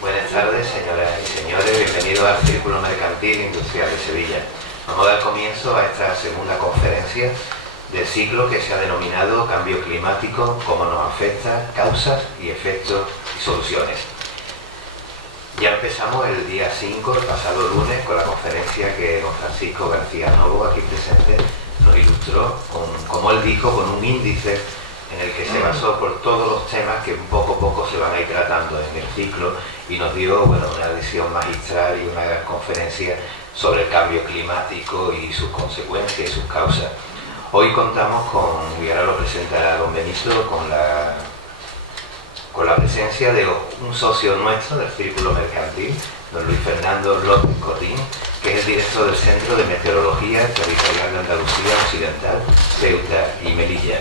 Buenas tardes, señoras y señores. Bienvenidos al Círculo Mercantil Industrial de Sevilla. Vamos a dar comienzo a esta segunda conferencia del ciclo que se ha denominado Cambio Climático, cómo nos afecta, causas y efectos y soluciones. Ya empezamos el día 5, el pasado lunes, con la conferencia que don Francisco García Novo, aquí presente, nos ilustró, como él dijo, con un índice en el que se basó por todos los temas que poco a poco se van a ir tratando en el ciclo, y nos dio una lección magistral y una gran conferencia sobre el cambio climático y sus consecuencias y sus causas. Hoy contamos con, y ahora lo presentará don Benito, con la presencia de un socio nuestro del Círculo Mercantil, don Luis Fernando López Cotín, que es el director del Centro de Meteorología Territorial de Andalucía Occidental, Ceuta y Melilla.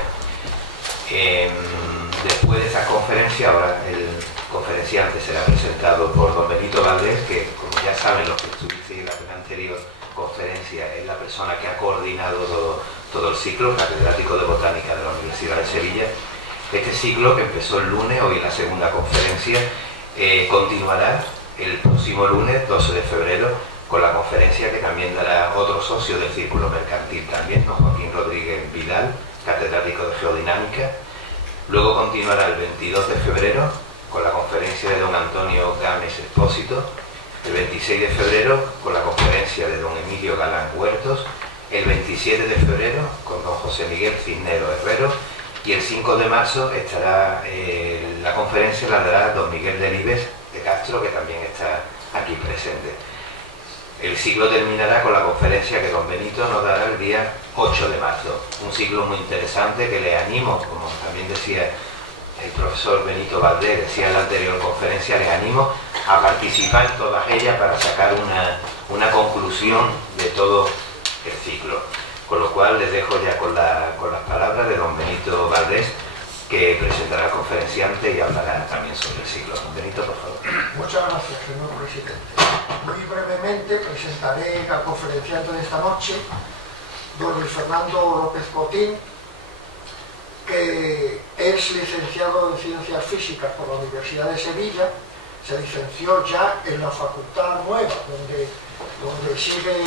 Después de esta conferencia, ahora el conferenciante será presentado por don Benito Valdés, que, como ya saben los que estuvisteis en la anterior conferencia, es la persona que ha coordinado todo el ciclo, catedrático de Botánica de la Universidad de Sevilla. Este ciclo, que empezó el lunes, hoy la segunda conferencia, continuará el próximo lunes, 12 de febrero, con la conferencia que también dará otro socio del Círculo Mercantil también, don Joaquín Rodríguez Vidal, catedrático de Geodinámica. Luego continuará el 22 de febrero con la conferencia de don Antonio Gámez Expósito, el 26 de febrero con la conferencia de don Emilio Galán Huertos, el 27 de febrero con don José Miguel Cisnero Herrero, y el 5 de marzo estará la conferencia, la dará don Miguel Delibes de Castro, que también está aquí presente. El ciclo terminará con la conferencia que don Benito nos dará el día 8 de marzo. Un ciclo muy interesante que le animo, como también decía el profesor Benito Valdés, decía en la anterior conferencia, les animo a participar en todas ellas para sacar una conclusión de todo el ciclo. Con lo cual les dejo ya con las palabras de don Benito Valdés, que presentará al conferenciante y hablará también sobre el ciclo. Don Benito, por favor. Muchas gracias, señor presidente. Muy brevemente presentaré al conferenciante de esta noche, don Luis Fernando López Cotín, que es licenciado en Ciencias Físicas por la Universidad de Sevilla. Se licenció ya en la Facultad Nueva, donde sigue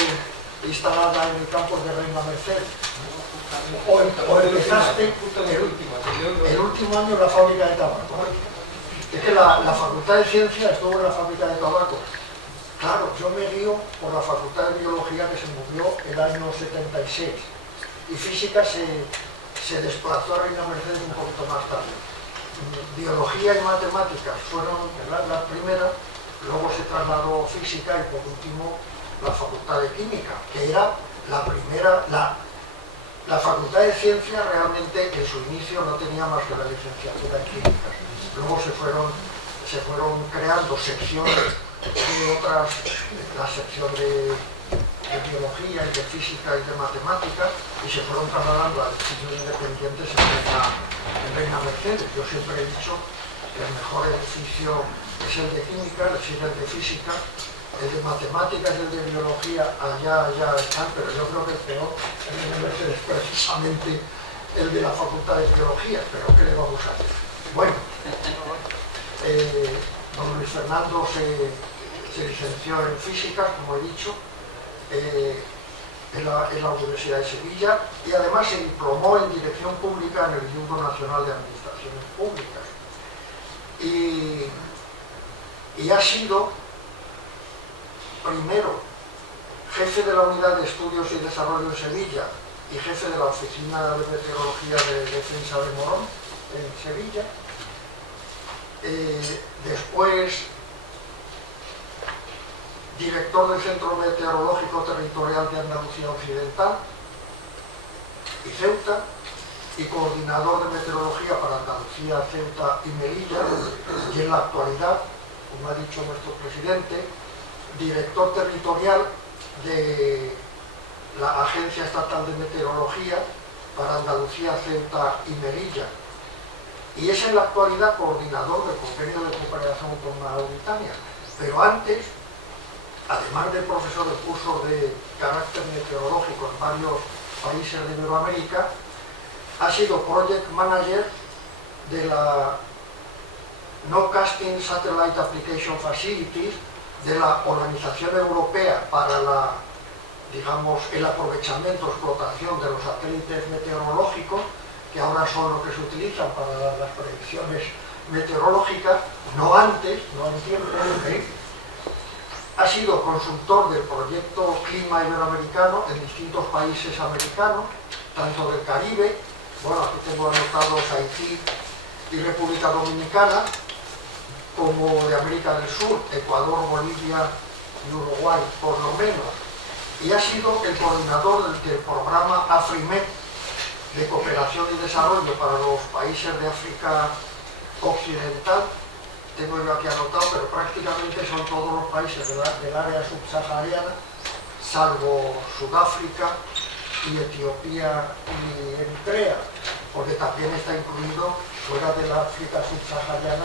instalada en el campus de Reina Mercedes. O empezaste el último año en la fábrica de tabaco. Es que la Facultad de Ciencias estuvo en la fábrica de tabaco. Claro, yo me guío por la Facultad de Biología, que se movió el año 76, y Física se desplazó a Reina Mercedes un poquito más tarde. Biología y Matemáticas fueron la primera, luego se trasladó Física y por último la Facultad de Química, que era la primera. La Facultad de Ciencias realmente en su inicio no tenía más que la licenciatura en Química. Luego se fueron creando secciones de otras, la sección de Biología y de Física y de Matemáticas, y se fueron trasladando a edificios independientes en Reina Mercedes. Yo siempre he dicho que el mejor edificio es el de Química, el de Física. El de Matemáticas y el de Biología allá están, pero yo creo que el peor es precisamente el de la Facultad de Biología, pero ¿qué le vamos a hacer? Bueno, don Luis Fernando se licenció en Físicas, como he dicho, en la Universidad de Sevilla, y además se diplomó en Dirección Pública en el Instituto Nacional de Administraciones Públicas. Y ha sido primero jefe de la Unidad de Estudios y Desarrollo en Sevilla y jefe de la Oficina de Meteorología de Defensa de Morón en Sevilla. Después director del Centro Meteorológico Territorial de Andalucía Occidental y Ceuta, y coordinador de meteorología para Andalucía, Ceuta y Melilla, y en la actualidad, como ha dicho nuestro presidente, director territorial de la Agencia Estatal de Meteorología para Andalucía, Ceuta y Melilla, y es en la actualidad coordinador del Convenio de Cooperación Autónoma Mauritania, pero antes, además de profesor de cursos de carácter meteorológico en varios países de Iberoamérica, ha sido Project Manager de la No-Casting Satellite Application Facilities de la Organización Europea para el aprovechamiento, explotación de los satélites meteorológicos, que ahora son los que se utilizan para las predicciones meteorológicas, no antes, no en tiempo. Ha sido consultor del proyecto Clima Iberoamericano en distintos países americanos, tanto del Caribe, bueno, aquí tengo anotados Haití y República Dominicana, como de América del Sur, Ecuador, Bolivia y Uruguay, por lo menos. Y ha sido el coordinador del programa AFRIMED de cooperación y desarrollo para los países de África Occidental. Tengo yo aquí anotado, pero prácticamente son todos los países del área subsahariana, salvo Sudáfrica y Etiopía y Eritrea, porque también está incluido fuera de la África subsahariana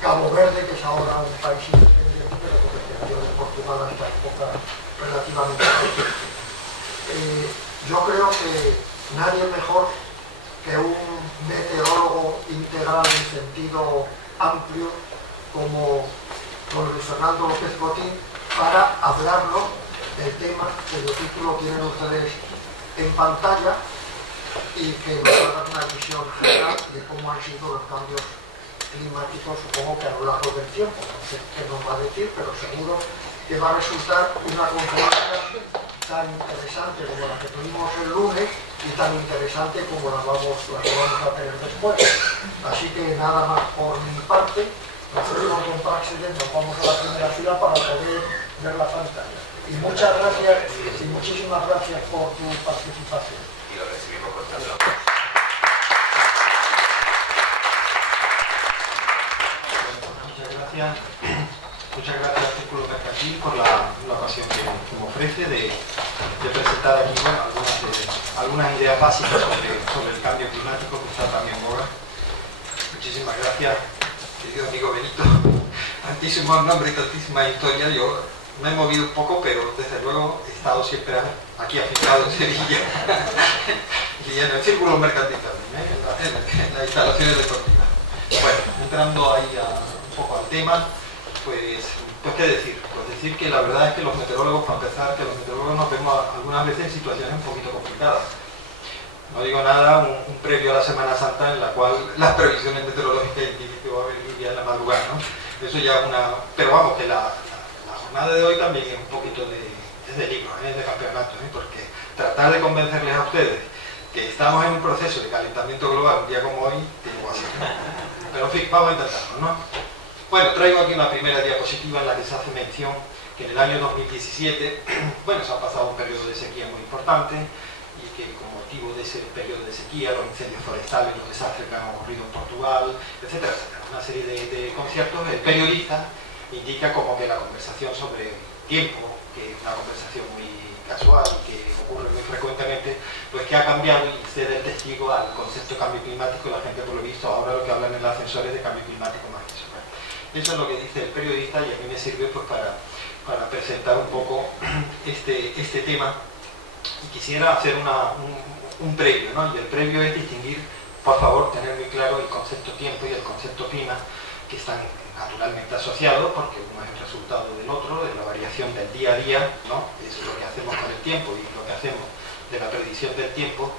Cabo Verde, que es ahora un país independiente, pero que perteneció de Portugal hasta época relativamente reciente. Yo creo que nadie mejor que un meteorólogo integral en sentido amplio como don Luis Fernando López Botín para hablarnos del tema cuyo título tienen ustedes en pantalla y que nos va a dar una visión general de cómo han sido los cambios climáticos, supongo que a lo largo del tiempo. No sé qué nos va a decir, pero seguro que va a resultar una conferencia tan interesante como la que tuvimos el lunes y tan interesante como la vamos a tener después. Así que nada más por mi parte, nosotros con Praxedes nos vamos a la primera fila para poder ver la pantalla. Y muchas gracias y muchísimas gracias por tu participación. Y lo recibimos con tanto. Muchas gracias al Círculo Mercantil por la ocasión que me ofrece de presentar aquí algunas ideas básicas sobre el cambio climático que está también en boga. Muchísimas gracias, querido amigo Benito. Tantísimos nombres y tantísimas historias. Yo me he movido un poco, pero desde luego he estado siempre aquí afincado en Sevilla y en el Círculo Mercantil también, en las instalaciones deportivas. Bueno, entrando ahí un poco al tema, pues qué decir. Pues decir que la verdad es que los meteorólogos, para empezar, que los meteorólogos nos vemos algunas veces en situaciones un poquito complicadas. No digo nada, un previo a la Semana Santa en la cual las previsiones meteorológicas indican que va a haber lluvia en la madrugada, ¿no? Eso ya es una... Pero vamos, que la jornada de hoy también es un poquito es de libro, es de campeonato, porque tratar de convencerles a ustedes que estamos en un proceso de calentamiento global un día como hoy, tiene que ser. Pero en fin, vamos a intentarlo, ¿no? Bueno, traigo aquí una primera diapositiva en la que se hace mención que en el año 2017, bueno, se ha pasado un periodo de sequía muy importante y que con motivo de ese periodo de sequía, los incendios forestales, los desastres que han ocurrido en Portugal, etcétera, etcétera, una serie de conciertos, el periodista indica como que la conversación sobre tiempo, que es una conversación muy casual y que ocurre muy frecuentemente, pues que ha cambiado y cede el testigo al concepto de cambio climático y la gente, por lo visto, ahora lo que hablan en el ascensor es de cambio climático más eso. Eso es lo que dice el periodista y a mí me sirve pues para presentar un poco este tema. Y quisiera hacer un previo, ¿no? Y el previo es distinguir, por favor, tener muy claro el concepto tiempo y el concepto clima, que están naturalmente asociados porque uno es el resultado del otro, de la variación del día a día, ¿no? Es lo que hacemos con el tiempo y lo que hacemos de la predicción del tiempo.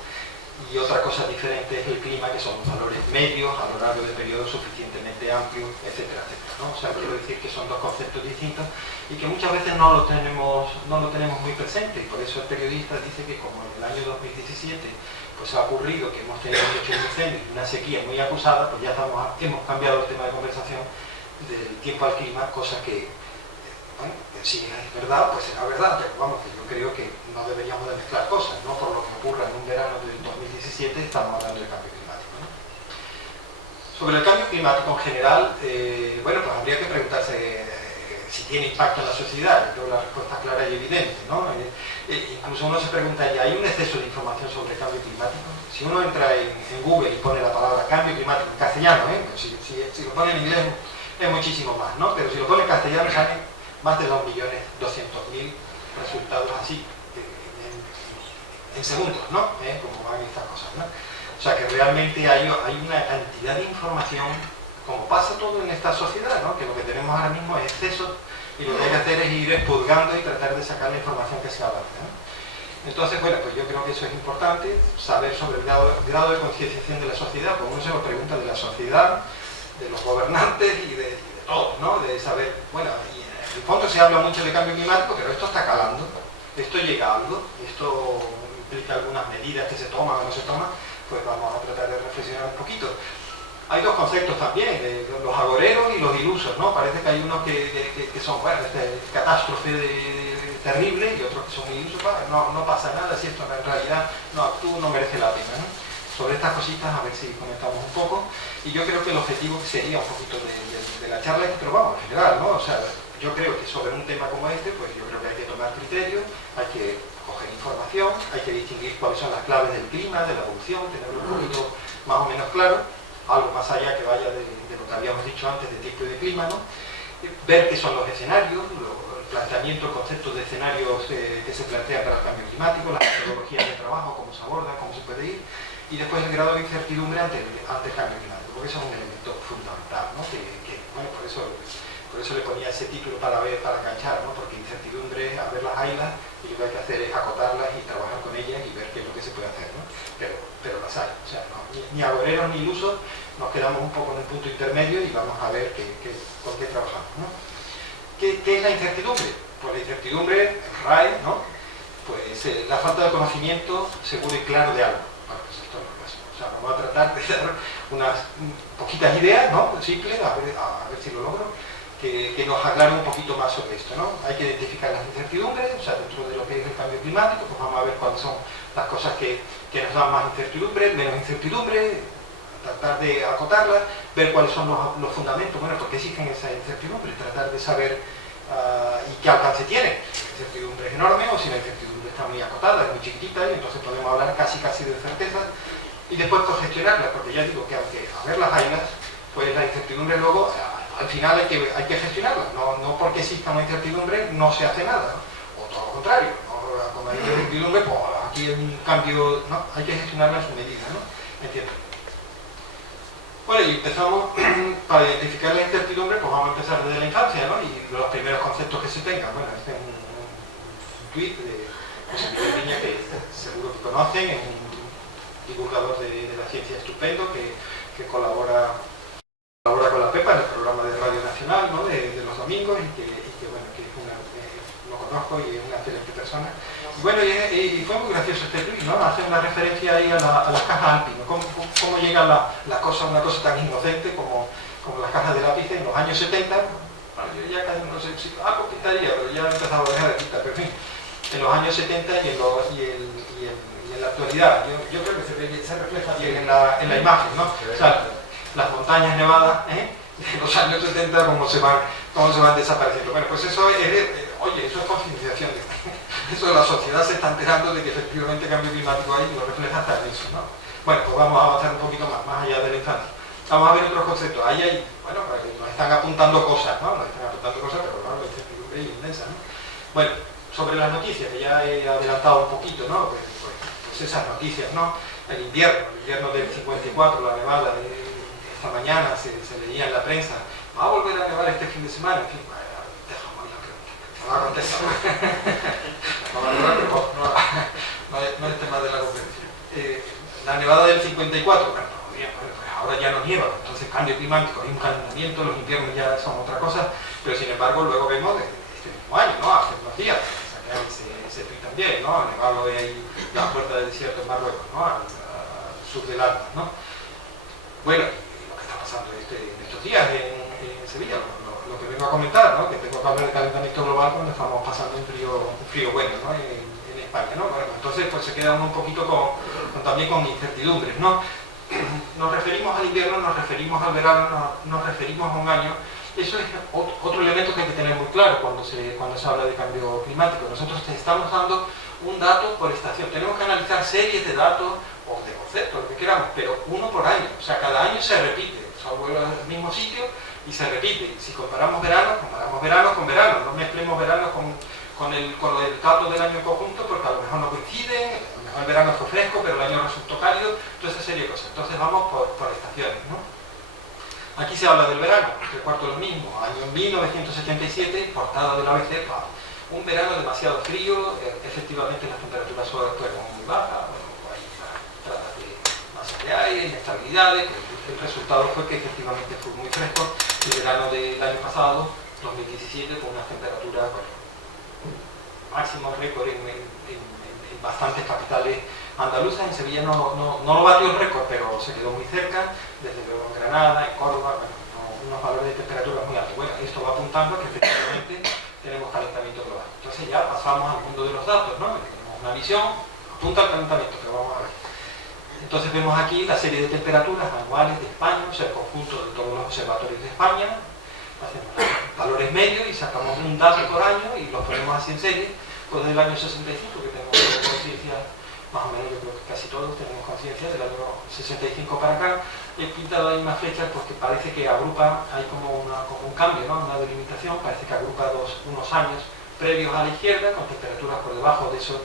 Y otra cosa diferente es el clima, que son valores medios a lo largo de periodos suficientemente amplios, etcétera, etcétera, ¿no? O sea, quiero decir que son dos conceptos distintos y que muchas veces no lo tenemos muy presente, y por eso el periodista dice que como en el año 2017 pues ha ocurrido que hemos tenido muchos incendios y una sequía muy acusada, pues ya hemos cambiado el tema de conversación del tiempo al clima, cosa que Que si es verdad, pues será verdad, pero vamos, que yo creo que no deberíamos de mezclar cosas, ¿no? Por lo que ocurra en un verano del 2017 estamos hablando del cambio climático, ¿no? Sobre el cambio climático en general, bueno, pues habría que preguntarse si tiene impacto en la sociedad. Yo creo que la respuesta es clara y evidente, ¿no? Incluso uno se pregunta, ¿y hay un exceso de información sobre el cambio climático? Si uno entra en Google y pone la palabra cambio climático en castellano, pues si lo pone en inglés es muchísimo más, ¿no? Pero si lo pone en castellano salen más de 2.200.000 resultados así, en segundos, ¿no? Como van estas cosas, ¿no? O sea que realmente hay una cantidad de información, como pasa todo en esta sociedad, ¿no? Que lo que tenemos ahora mismo es exceso y lo que hay que hacer es ir expurgando y tratar de sacar la información que sea válida, ¿no? Entonces, bueno, pues yo creo que eso es importante, saber sobre el grado de concienciación de la sociedad, pues uno se lo pregunta de la sociedad, de los gobernantes y de todos, ¿no? De saber, bueno, y en el fondo se habla mucho de cambio climático, pero esto está calando, esto llega a algo, esto implica algunas medidas que se toman o no se toman, pues vamos a tratar de reflexionar un poquito. Hay dos conceptos también, los agoreros y los ilusos, ¿no? Parece que hay unos que son, bueno, catástrofe terrible y otros que son ilusos, no pasa nada, si esto en realidad no merece la pena, ¿no? Sobre estas cositas a ver si comentamos un poco, y yo creo que el objetivo sería un poquito de la charla, pero vamos, en general, ¿no? O sea, yo creo que sobre un tema como este, pues yo creo que hay que tomar criterios, hay que coger información, hay que distinguir cuáles son las claves del clima, de la evolución, tenerlo un poquito más o menos claro, algo más allá que vaya de lo que habíamos dicho antes de tiempo y de clima, ¿no? Ver qué son los escenarios, el planteamiento, el concepto de escenarios que se plantean para el cambio climático, las metodologías de trabajo, cómo se aborda, cómo se puede ir, y después el grado de incertidumbre ante el cambio climático, porque eso es un elemento fundamental, ¿no? Bueno, por eso le ponía ese título para enganchar, ¿no? Porque incertidumbre, a ver las haylas, y lo que hay que hacer es acotarlas y trabajar con ellas y ver qué es lo que se puede hacer, ¿no? Pero las hay, o sea, no, ni agoreros ni ilusos, nos quedamos un poco en un punto intermedio y vamos a ver con qué trabajamos, ¿no? ¿Qué es la incertidumbre? Pues la incertidumbre, RAE, ¿no? Pues la falta de conocimiento seguro y claro de algo. Bueno, pues esto es lo que o sea, vamos a tratar de dar unas poquitas ideas, ¿no? Simples, a ver si lo logro, que nos aclare un poquito más sobre esto, ¿no? Hay que identificar las incertidumbres, o sea, dentro de lo que es el cambio climático, pues vamos a ver cuáles son las cosas que nos dan más incertidumbre, menos incertidumbre, tratar de acotarlas, ver cuáles son los fundamentos, bueno, por qué exigen esa incertidumbre, tratar de saber y qué alcance tiene. Si la incertidumbre es enorme o si la incertidumbre está muy acotada, es muy chiquitita, y entonces podemos hablar casi de certezas, y después por gestionarlas, porque ya digo que aunque haber las hayas, pues la incertidumbre luego, al final hay que gestionarla, no porque exista una incertidumbre no se hace nada, ¿no? O todo lo contrario, ¿no? Cuando hay incertidumbre, pues aquí hay un cambio, ¿no? Hay que gestionarla en su medida, ¿no? ¿Entiendes? Bueno, y empezamos, para identificar la incertidumbre, pues vamos a empezar desde la infancia, ¿no? Y los primeros conceptos que se tengan. Bueno, este es un tuit de José Miguel Viña, que seguro que conocen, es un divulgador de la ciencia estupendo, que colabora con la PEPA en el programa de Radio Nacional, ¿no? de los domingos, y que bueno, que lo conozco y es una excelente persona. Y bueno, y fue muy gracioso este tuit, ¿no? Hace una referencia ahí a las cajas Alpi, ¿no? ¿Cómo llega una cosa tan inocente como las cajas de lápices en los años 70? Bueno, yo ya casi no sé si algo pintaría, pero ya he empezado a dejar de pintar, pero en fin, en los años 70 y en la actualidad, yo creo que se refleja bien en la imagen, ¿no? O sea, las montañas nevadas, en los años 70, cómo se van desapareciendo. Bueno, pues eso es concienciación. Eso la sociedad se está enterando de que efectivamente el cambio climático hay y lo refleja hasta en eso, ¿no? Bueno, pues vamos a avanzar un poquito más allá de la infancia. Vamos a ver otros conceptos. Ahí bueno, nos están apuntando cosas, ¿no? Pero claro, la incertidumbre es inmensa, ¿no? Bueno, sobre las noticias, que ya he adelantado un poquito, ¿no? Pues esas noticias, ¿no? El invierno del 54, la nevada de esta mañana se leía en la prensa, va a volver a nevar este fin de semana, en fin, dejamos la pregunta, no va a contestar. No es tema de la conferencia. La nevada del 54, bueno, pues ahora ya no nieva, entonces cambio climático, hay un calentamiento, los inviernos ya son otra cosa, pero sin embargo luego vemos de este mismo año, ¿no? Hace unos días, ese tuit también, ¿no? Nevado de ahí la puerta del desierto en Marruecos, ¿no? Al sur del Alba, ¿no? Bueno, lo que está pasando en estos días en Sevilla, lo que vengo a comentar, ¿no? Que tengo a hablar de calentamiento global cuando estamos pasando un frío bueno, ¿no? en España, ¿no? Bueno, entonces pues se queda uno un poquito también con incertidumbres, ¿no? Nos referimos al invierno, nos referimos al verano, nos referimos a un año. Eso es otro elemento que hay que tener muy claro cuando se habla de cambio climático. Nosotros estamos dando un dato por estación. Tenemos que analizar series de datos o de conceptos, lo que queramos, pero uno por año. O sea, cada año se repite. O sea, vuelve al mismo sitio y se repite. Si comparamos verano con verano. No mezclemos verano con el dato del año conjunto, porque a lo mejor no coinciden, a lo mejor el verano fue fresco, pero el año resultó cálido, toda esa serie de cosas. Entonces vamos por estaciones, ¿no? Aquí se habla del verano, el cuarto lo mismo, año 1977, portada de la ABC, un verano demasiado frío, efectivamente las temperaturas fueron muy bajas, bueno, hay tratas de masas de aire, inestabilidades, el resultado fue que efectivamente fue muy fresco. El verano del año pasado, 2017, con unas temperaturas, bueno, máximo récord en bastantes capitales andaluzas. En Sevilla no lo batió el récord, pero se quedó muy cerca, desde luego en Granada, en Córdoba, bueno, unos valores de temperatura muy altos. Bueno, esto va apuntando a que efectivamente tenemos calentamiento global. Entonces ya pasamos al mundo de los datos, ¿no? Tenemos una visión, apunta al calentamiento, pero vamos a ver. Entonces vemos aquí la serie de temperaturas anuales de España, o sea, el conjunto de todos los observatorios de España. Hacemos valores medios y sacamos un dato por año y los ponemos así en serie. Pues desde el año 65, que tenemos conciencia, más o menos yo creo que casi todos tenemos conciencia del año 65 para acá. He pintado ahí unas flechas porque parece que agrupa, hay como un cambio, ¿no? Una delimitación, parece que agrupa unos años previos a la izquierda, con temperaturas por debajo de ese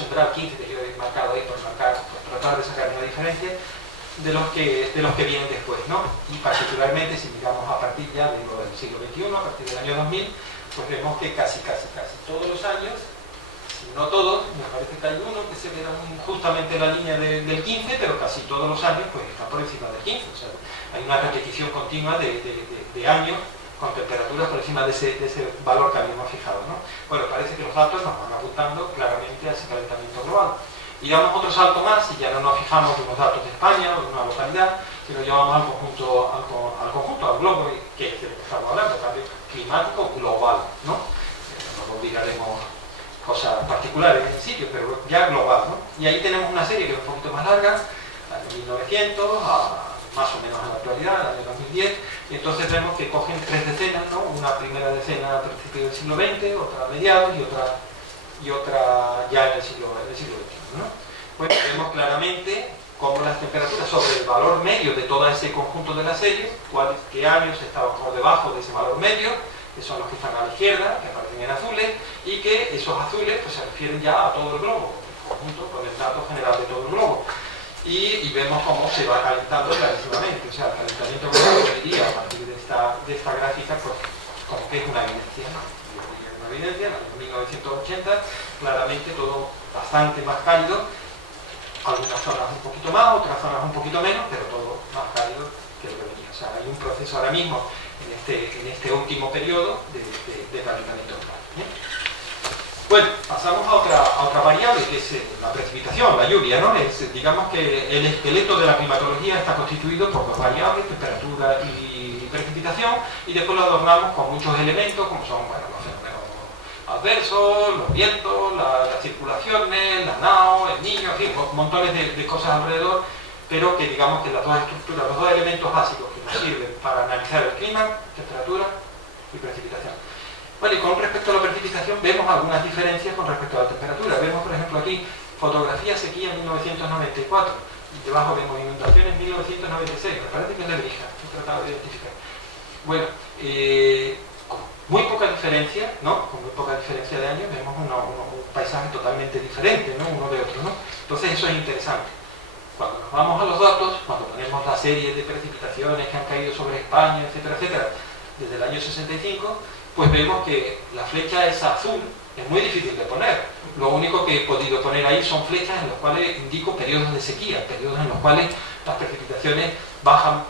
umbral 15 que yo he marcado ahí por tratar de sacar una diferencia de los que vienen después, ¿no? Y particularmente si miramos a partir ya del siglo XXI, a partir del año 2000, pues vemos que casi todos los años, no todos, me parece que hay uno que se ve justamente en la línea del 15, pero casi todos los años pues está por encima del 15, o sea, hay una repetición continua de años con temperaturas por encima de ese valor que habíamos fijado, ¿no? Bueno, parece que los datos nos van apuntando claramente a ese calentamiento global. Y damos otro salto más y ya no nos fijamos en los datos de España o de una localidad, sino llevamos al conjunto, al globo, que es de lo que estamos hablando, cambio climático global, ¿no? No olvidaremos cosas particulares en el sitio, pero ya global, ¿no? Y ahí tenemos una serie que es un poquito más larga, año 1900, más o menos en la actualidad, el año 2010, y entonces vemos que cogen tres decenas, ¿no? Una primera decena a principios del siglo XX, otra a mediados y otra ya en el siglo XXI, ¿no? Bueno, vemos claramente cómo las temperaturas sobre el valor medio de todo ese conjunto de la serie, qué años estaban por debajo de ese valor medio, que son los que están a la izquierda, que aparecen en azules, y que esos azules pues, se refieren ya a todo el globo, el conjunto con el dato general de todo el globo. Y vemos cómo se va calentando clarísimamente, o sea, el calentamiento global, yo diría, a partir de esta gráfica, pues como que es una evidencia, ¿no? Una evidencia, en el año 1980, claramente todo bastante más cálido, algunas zonas un poquito más, otras zonas un poquito menos, pero todo más cálido que lo que venía. O sea, hay un proceso ahora mismo en este último periodo de calentamiento global. ¿Bien? Bueno, pasamos a otra variable que es la precipitación, la lluvia, ¿no? Digamos que el esqueleto de la climatología está constituido por dos variables, temperatura y precipitación, y después lo adornamos con muchos elementos como son, bueno, los fenómenos adversos, los vientos, las circulaciones, la nao, el niño, en fin, montones de cosas alrededor, pero que digamos que las dos estructuras, los dos elementos básicos que nos sirven para analizar el clima, temperatura y precipitación. Bueno, y con respecto a la precipitación vemos algunas diferencias con respecto a la temperatura. Vemos, por ejemplo, aquí fotografía sequía en 1994 y debajo vemos inundaciones en 1996. Me parece que es Lebrija, que he tratado de identificar. Bueno, con muy poca diferencia, ¿no? Con muy poca diferencia de años vemos un paisaje totalmente diferente, ¿no? Uno de otro, ¿no? Entonces eso es interesante. Cuando nos vamos a los datos, cuando ponemos la serie de precipitaciones que han caído sobre España, etcétera, etcétera, desde el año 65, pues vemos que la flecha es azul, es muy difícil de poner. Lo único que he podido poner ahí son flechas en las cuales indico periodos de sequía, periodos en los cuales las precipitaciones bajan,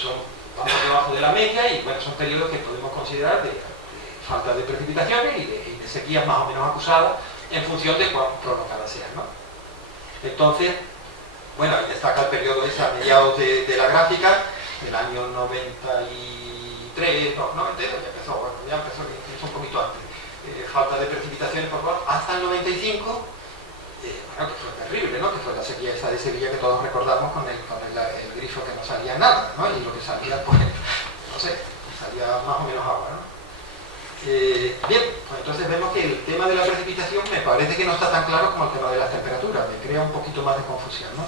son por debajo de la media y bueno, son periodos que podemos considerar de falta de precipitaciones y de sequías más o menos acusadas en función de cuán prolongada sea, ¿no? Entonces, bueno, ahí destaca el periodo ese a mediados de la gráfica, del año 93, no, 92 ya empezó, bueno, ya empezó un poquito falta de precipitaciones por favor, hasta el 95, bueno, que fue terrible, ¿no? Que fue la sequía esa de Sevilla que todos recordamos con el grifo que no salía nada, ¿no? Y lo que salía, pues, no sé, salía más o menos agua, ¿no? Bien, pues entonces vemos que el tema de la precipitación me parece que no está tan claro como el tema de las temperaturas, me crea un poquito más de confusión, ¿no?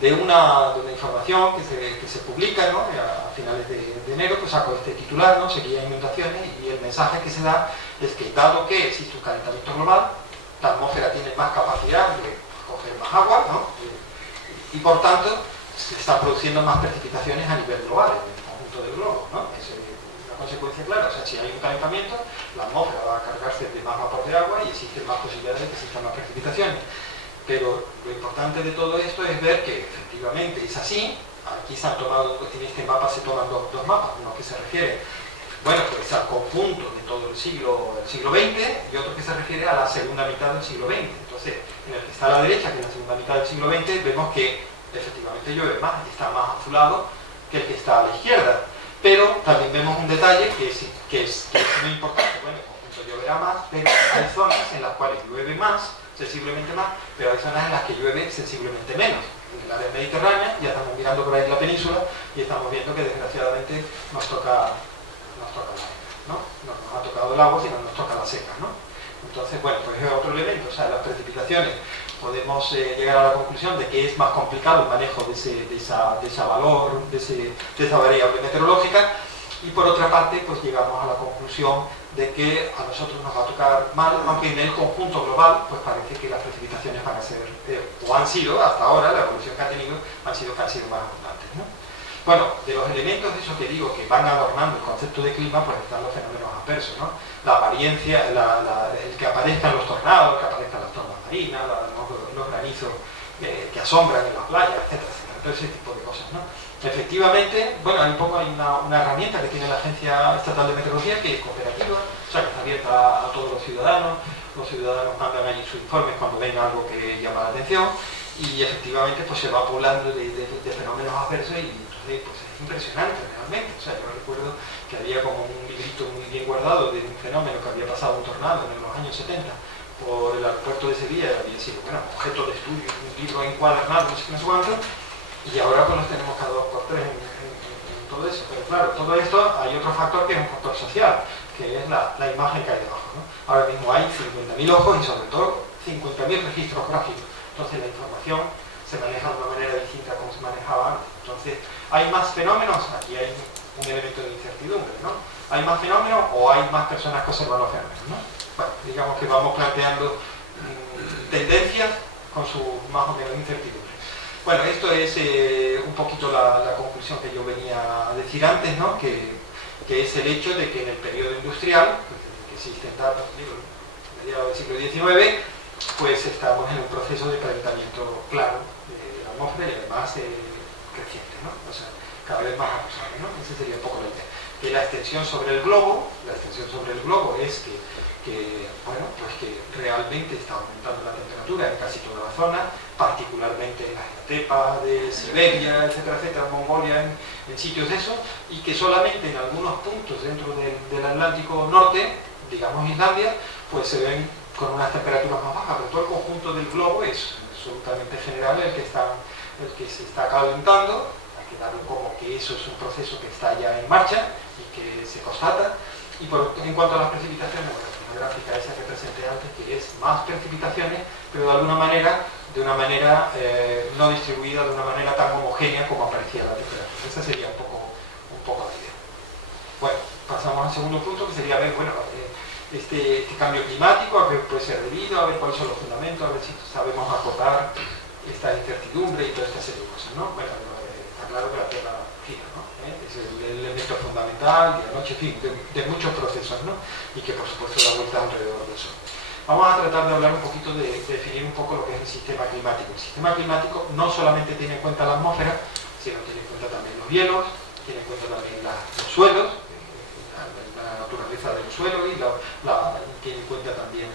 De una información que se publica, ¿no? A finales de enero, pues saco este titular, ¿no? Sequía e inundaciones, y el mensaje que se da es que dado que existe un calentamiento global, la atmósfera tiene más capacidad de coger más agua, ¿no? Y por tanto se están produciendo más precipitaciones a nivel global, en el conjunto del globo, ¿no? Es una consecuencia clara, o sea, si hay un calentamiento, la atmósfera va a cargarse de más vapor de agua y existen más posibilidades de que existan más precipitaciones. Pero lo importante de todo esto es ver que efectivamente es así. Aquí se han tomado, en este mapa se toman dos mapas, uno que se refiere, bueno, pues al conjunto de todo el siglo XX y otro que se refiere a la segunda mitad del siglo XX. Entonces, en el que está a la derecha, que es la segunda mitad del siglo XX, vemos que efectivamente llueve más, está más azulado que el que está a la izquierda. Pero también vemos un detalle que es muy importante. Bueno, el conjunto lloverá más, pero hay zonas en las cuales llueve más, sensiblemente más, pero hay zonas en las que llueve sensiblemente menos. En el área mediterránea, ya estamos mirando por ahí la península y estamos viendo que desgraciadamente nos toca la seca, ¿no? No nos ha tocado el agua, sino nos toca la seca, ¿no? Entonces, bueno, pues es otro elemento, o sea, las precipitaciones, podemos llegar a la conclusión de que es más complicado el manejo de esa variable meteorológica, y por otra parte, pues llegamos a la conclusión de que a nosotros nos va a tocar mal, aunque en el conjunto global, pues parece que las precipitaciones van a ser, o han sido, hasta ahora, la evolución que han tenido, han sido más abundantes, ¿no? Bueno, de los elementos de eso que digo que van adornando el concepto de clima, pues están los fenómenos adversos, ¿no? La apariencia, el que aparezcan los tornados, que aparezcan las tormentas marinas, los granizos que asombran en las playas, etcétera, etcétera, todo ese tipo de cosas, ¿no? Efectivamente, bueno, hay una herramienta que tiene la Agencia Estatal de Meteorología que es cooperativa, o sea, que está abierta a todos los ciudadanos mandan allí sus informes cuando venga algo que llama la atención, y efectivamente pues se va poblando de fenómenos adversos, y entonces pues es impresionante realmente. O sea, yo recuerdo que había como un librito muy bien guardado de un fenómeno que había pasado un tornado en los años 70 por el aeropuerto de Sevilla, había sido, bueno, objeto de estudio, un libro encuadernado, no sé qué, no sé cuánto, y ahora pues los tenemos cada 2 por 3 en todo eso. Pero claro, todo esto hay otro factor que es un factor social, que es la imagen que hay debajo, ¿no? Ahora mismo hay 50.000 ojos y sobre todo 50.000 registros gráficos, entonces la información se maneja de una manera distinta a como se manejaba antes. Entonces, ¿hay más fenómenos? Aquí hay un elemento de incertidumbre, ¿no? ¿Hay más fenómenos o hay más personas que observan los fenómenos, ¿no? Bueno, digamos que vamos planteando tendencias con su más o menos incertidumbre. Bueno, esto es un poquito la conclusión que yo venía a decir antes, ¿no? Que es el hecho de que en el periodo industrial, que existen datos, digo, mediados del siglo XIX, pues estamos en un proceso de calentamiento claro de la atmósfera, y además creciente, ¿no? O sea, cada vez más acusable, ¿no? Esa sería un poco la idea. Que la extensión sobre el globo es bueno, pues que realmente está aumentando la temperatura en casi toda la zona, particularmente en las estepas de Siberia, etcétera, etcétera, Mongolia, en sitios de eso, y que solamente en algunos puntos dentro del Atlántico Norte, digamos Islandia, pues se ven con unas temperaturas más bajas, pero todo el conjunto del globo es absolutamente general el que se está calentando. Hay que darle como que eso es un proceso que está ya en marcha y que se constata. Y en cuanto a las precipitaciones, bueno, la gráfica esa que presenté antes, que es más precipitaciones, pero de alguna manera, no distribuida de una manera tan homogénea como aparecía en la temperatura. Esa sería un poco la idea. Bueno, pasamos al segundo punto, que sería ver, bueno, este cambio climático, a qué puede ser debido, a ver cuáles son los fundamentos, a ver si sabemos acotar esta incertidumbre y toda esta serie de cosas, ¿no? Bueno, está claro que la Tierra gira, ¿no? Es el elemento fundamental, de la noche, en fin, de muchos procesos, ¿no? Y que por supuesto da vuelta alrededor del Sol. Vamos a tratar de hablar un poquito, de definir un poco lo que es el sistema climático. El sistema climático no solamente tiene en cuenta la atmósfera, sino tiene en cuenta también los hielos, tiene en cuenta también los suelos, la naturaleza del suelo, y tiene en cuenta también,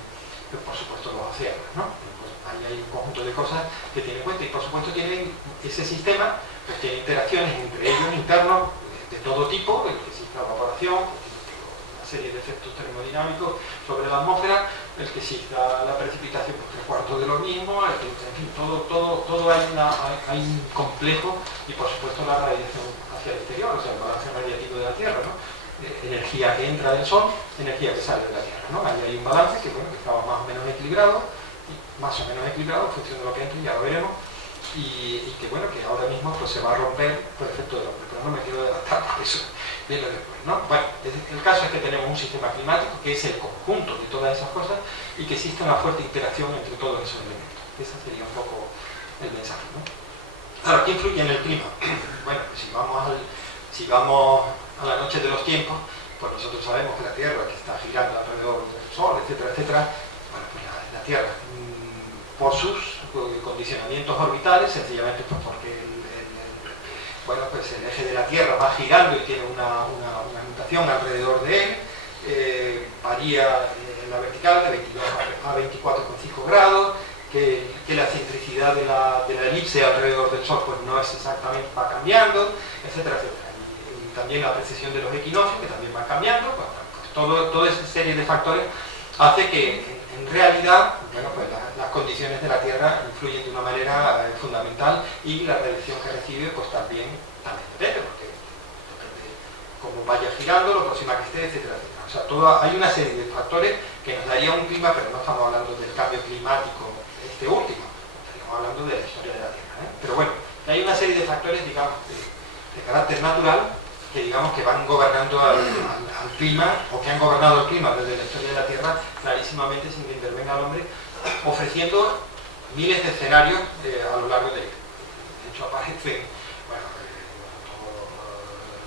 por supuesto, los océanos, ¿no? Pues ahí hay un conjunto de cosas que tiene en cuenta, y por supuesto ese sistema pues tiene interacciones entre ellos internos de todo tipo, que existe la evaporación, que tiene una serie de efectos termodinámicos sobre la atmósfera, el que exista la precipitación por 3/4 de lo mismo, en fin, todo hay un complejo, y por supuesto la radiación hacia el exterior, o sea, el balance radiativo de la Tierra, ¿no? Energía que entra del Sol, energía que sale de la Tierra, ¿no? Ahí hay un balance que, bueno, que estaba más o menos equilibrado en función de lo que entre, ya lo veremos, y que, bueno, que ahora mismo pues se va a romper por efecto del hombre, pero no me quiero adelantar porque eso viene después, ¿no? Bueno, el caso es que tenemos un sistema climático que es el conjunto de todas esas cosas y que existe una fuerte interacción entre todos esos elementos. Ese sería un poco el mensaje, ¿no? Ahora, ¿qué influye en el clima? Bueno, pues si vamos a la noche de los tiempos, pues nosotros sabemos que la Tierra, que está girando alrededor del Sol, etcétera, etcétera, bueno, pues la Tierra, por sus condicionamientos orbitales, sencillamente pues porque el eje de la Tierra va girando y tiene una nutación alrededor de él, varía en la vertical de 22 a 24,5 grados, que la centricidad de la elipse alrededor del Sol pues no es exactamente, va cambiando, etcétera, etcétera. Y también la precesión de los equinoccios, que también van cambiando, pues toda esa serie de factores hace que en realidad, bueno, pues las condiciones de la Tierra influyen de una manera fundamental, y la radiación que recibe pues también depende, porque depende cómo vaya girando, lo próxima que esté, etcétera, etcétera. O sea, hay una serie de factores que nos daría un clima, pero no estamos hablando del cambio climático último, estamos hablando de la historia de la Tierra, ¿eh? Pero bueno, hay una serie de factores, digamos, de carácter natural, que digamos que van gobernando al clima, o que han gobernado el clima desde la historia de la Tierra clarísimamente sin que intervenga el hombre, ofreciendo miles de escenarios a lo largo de ellos. De hecho aparecen, bueno,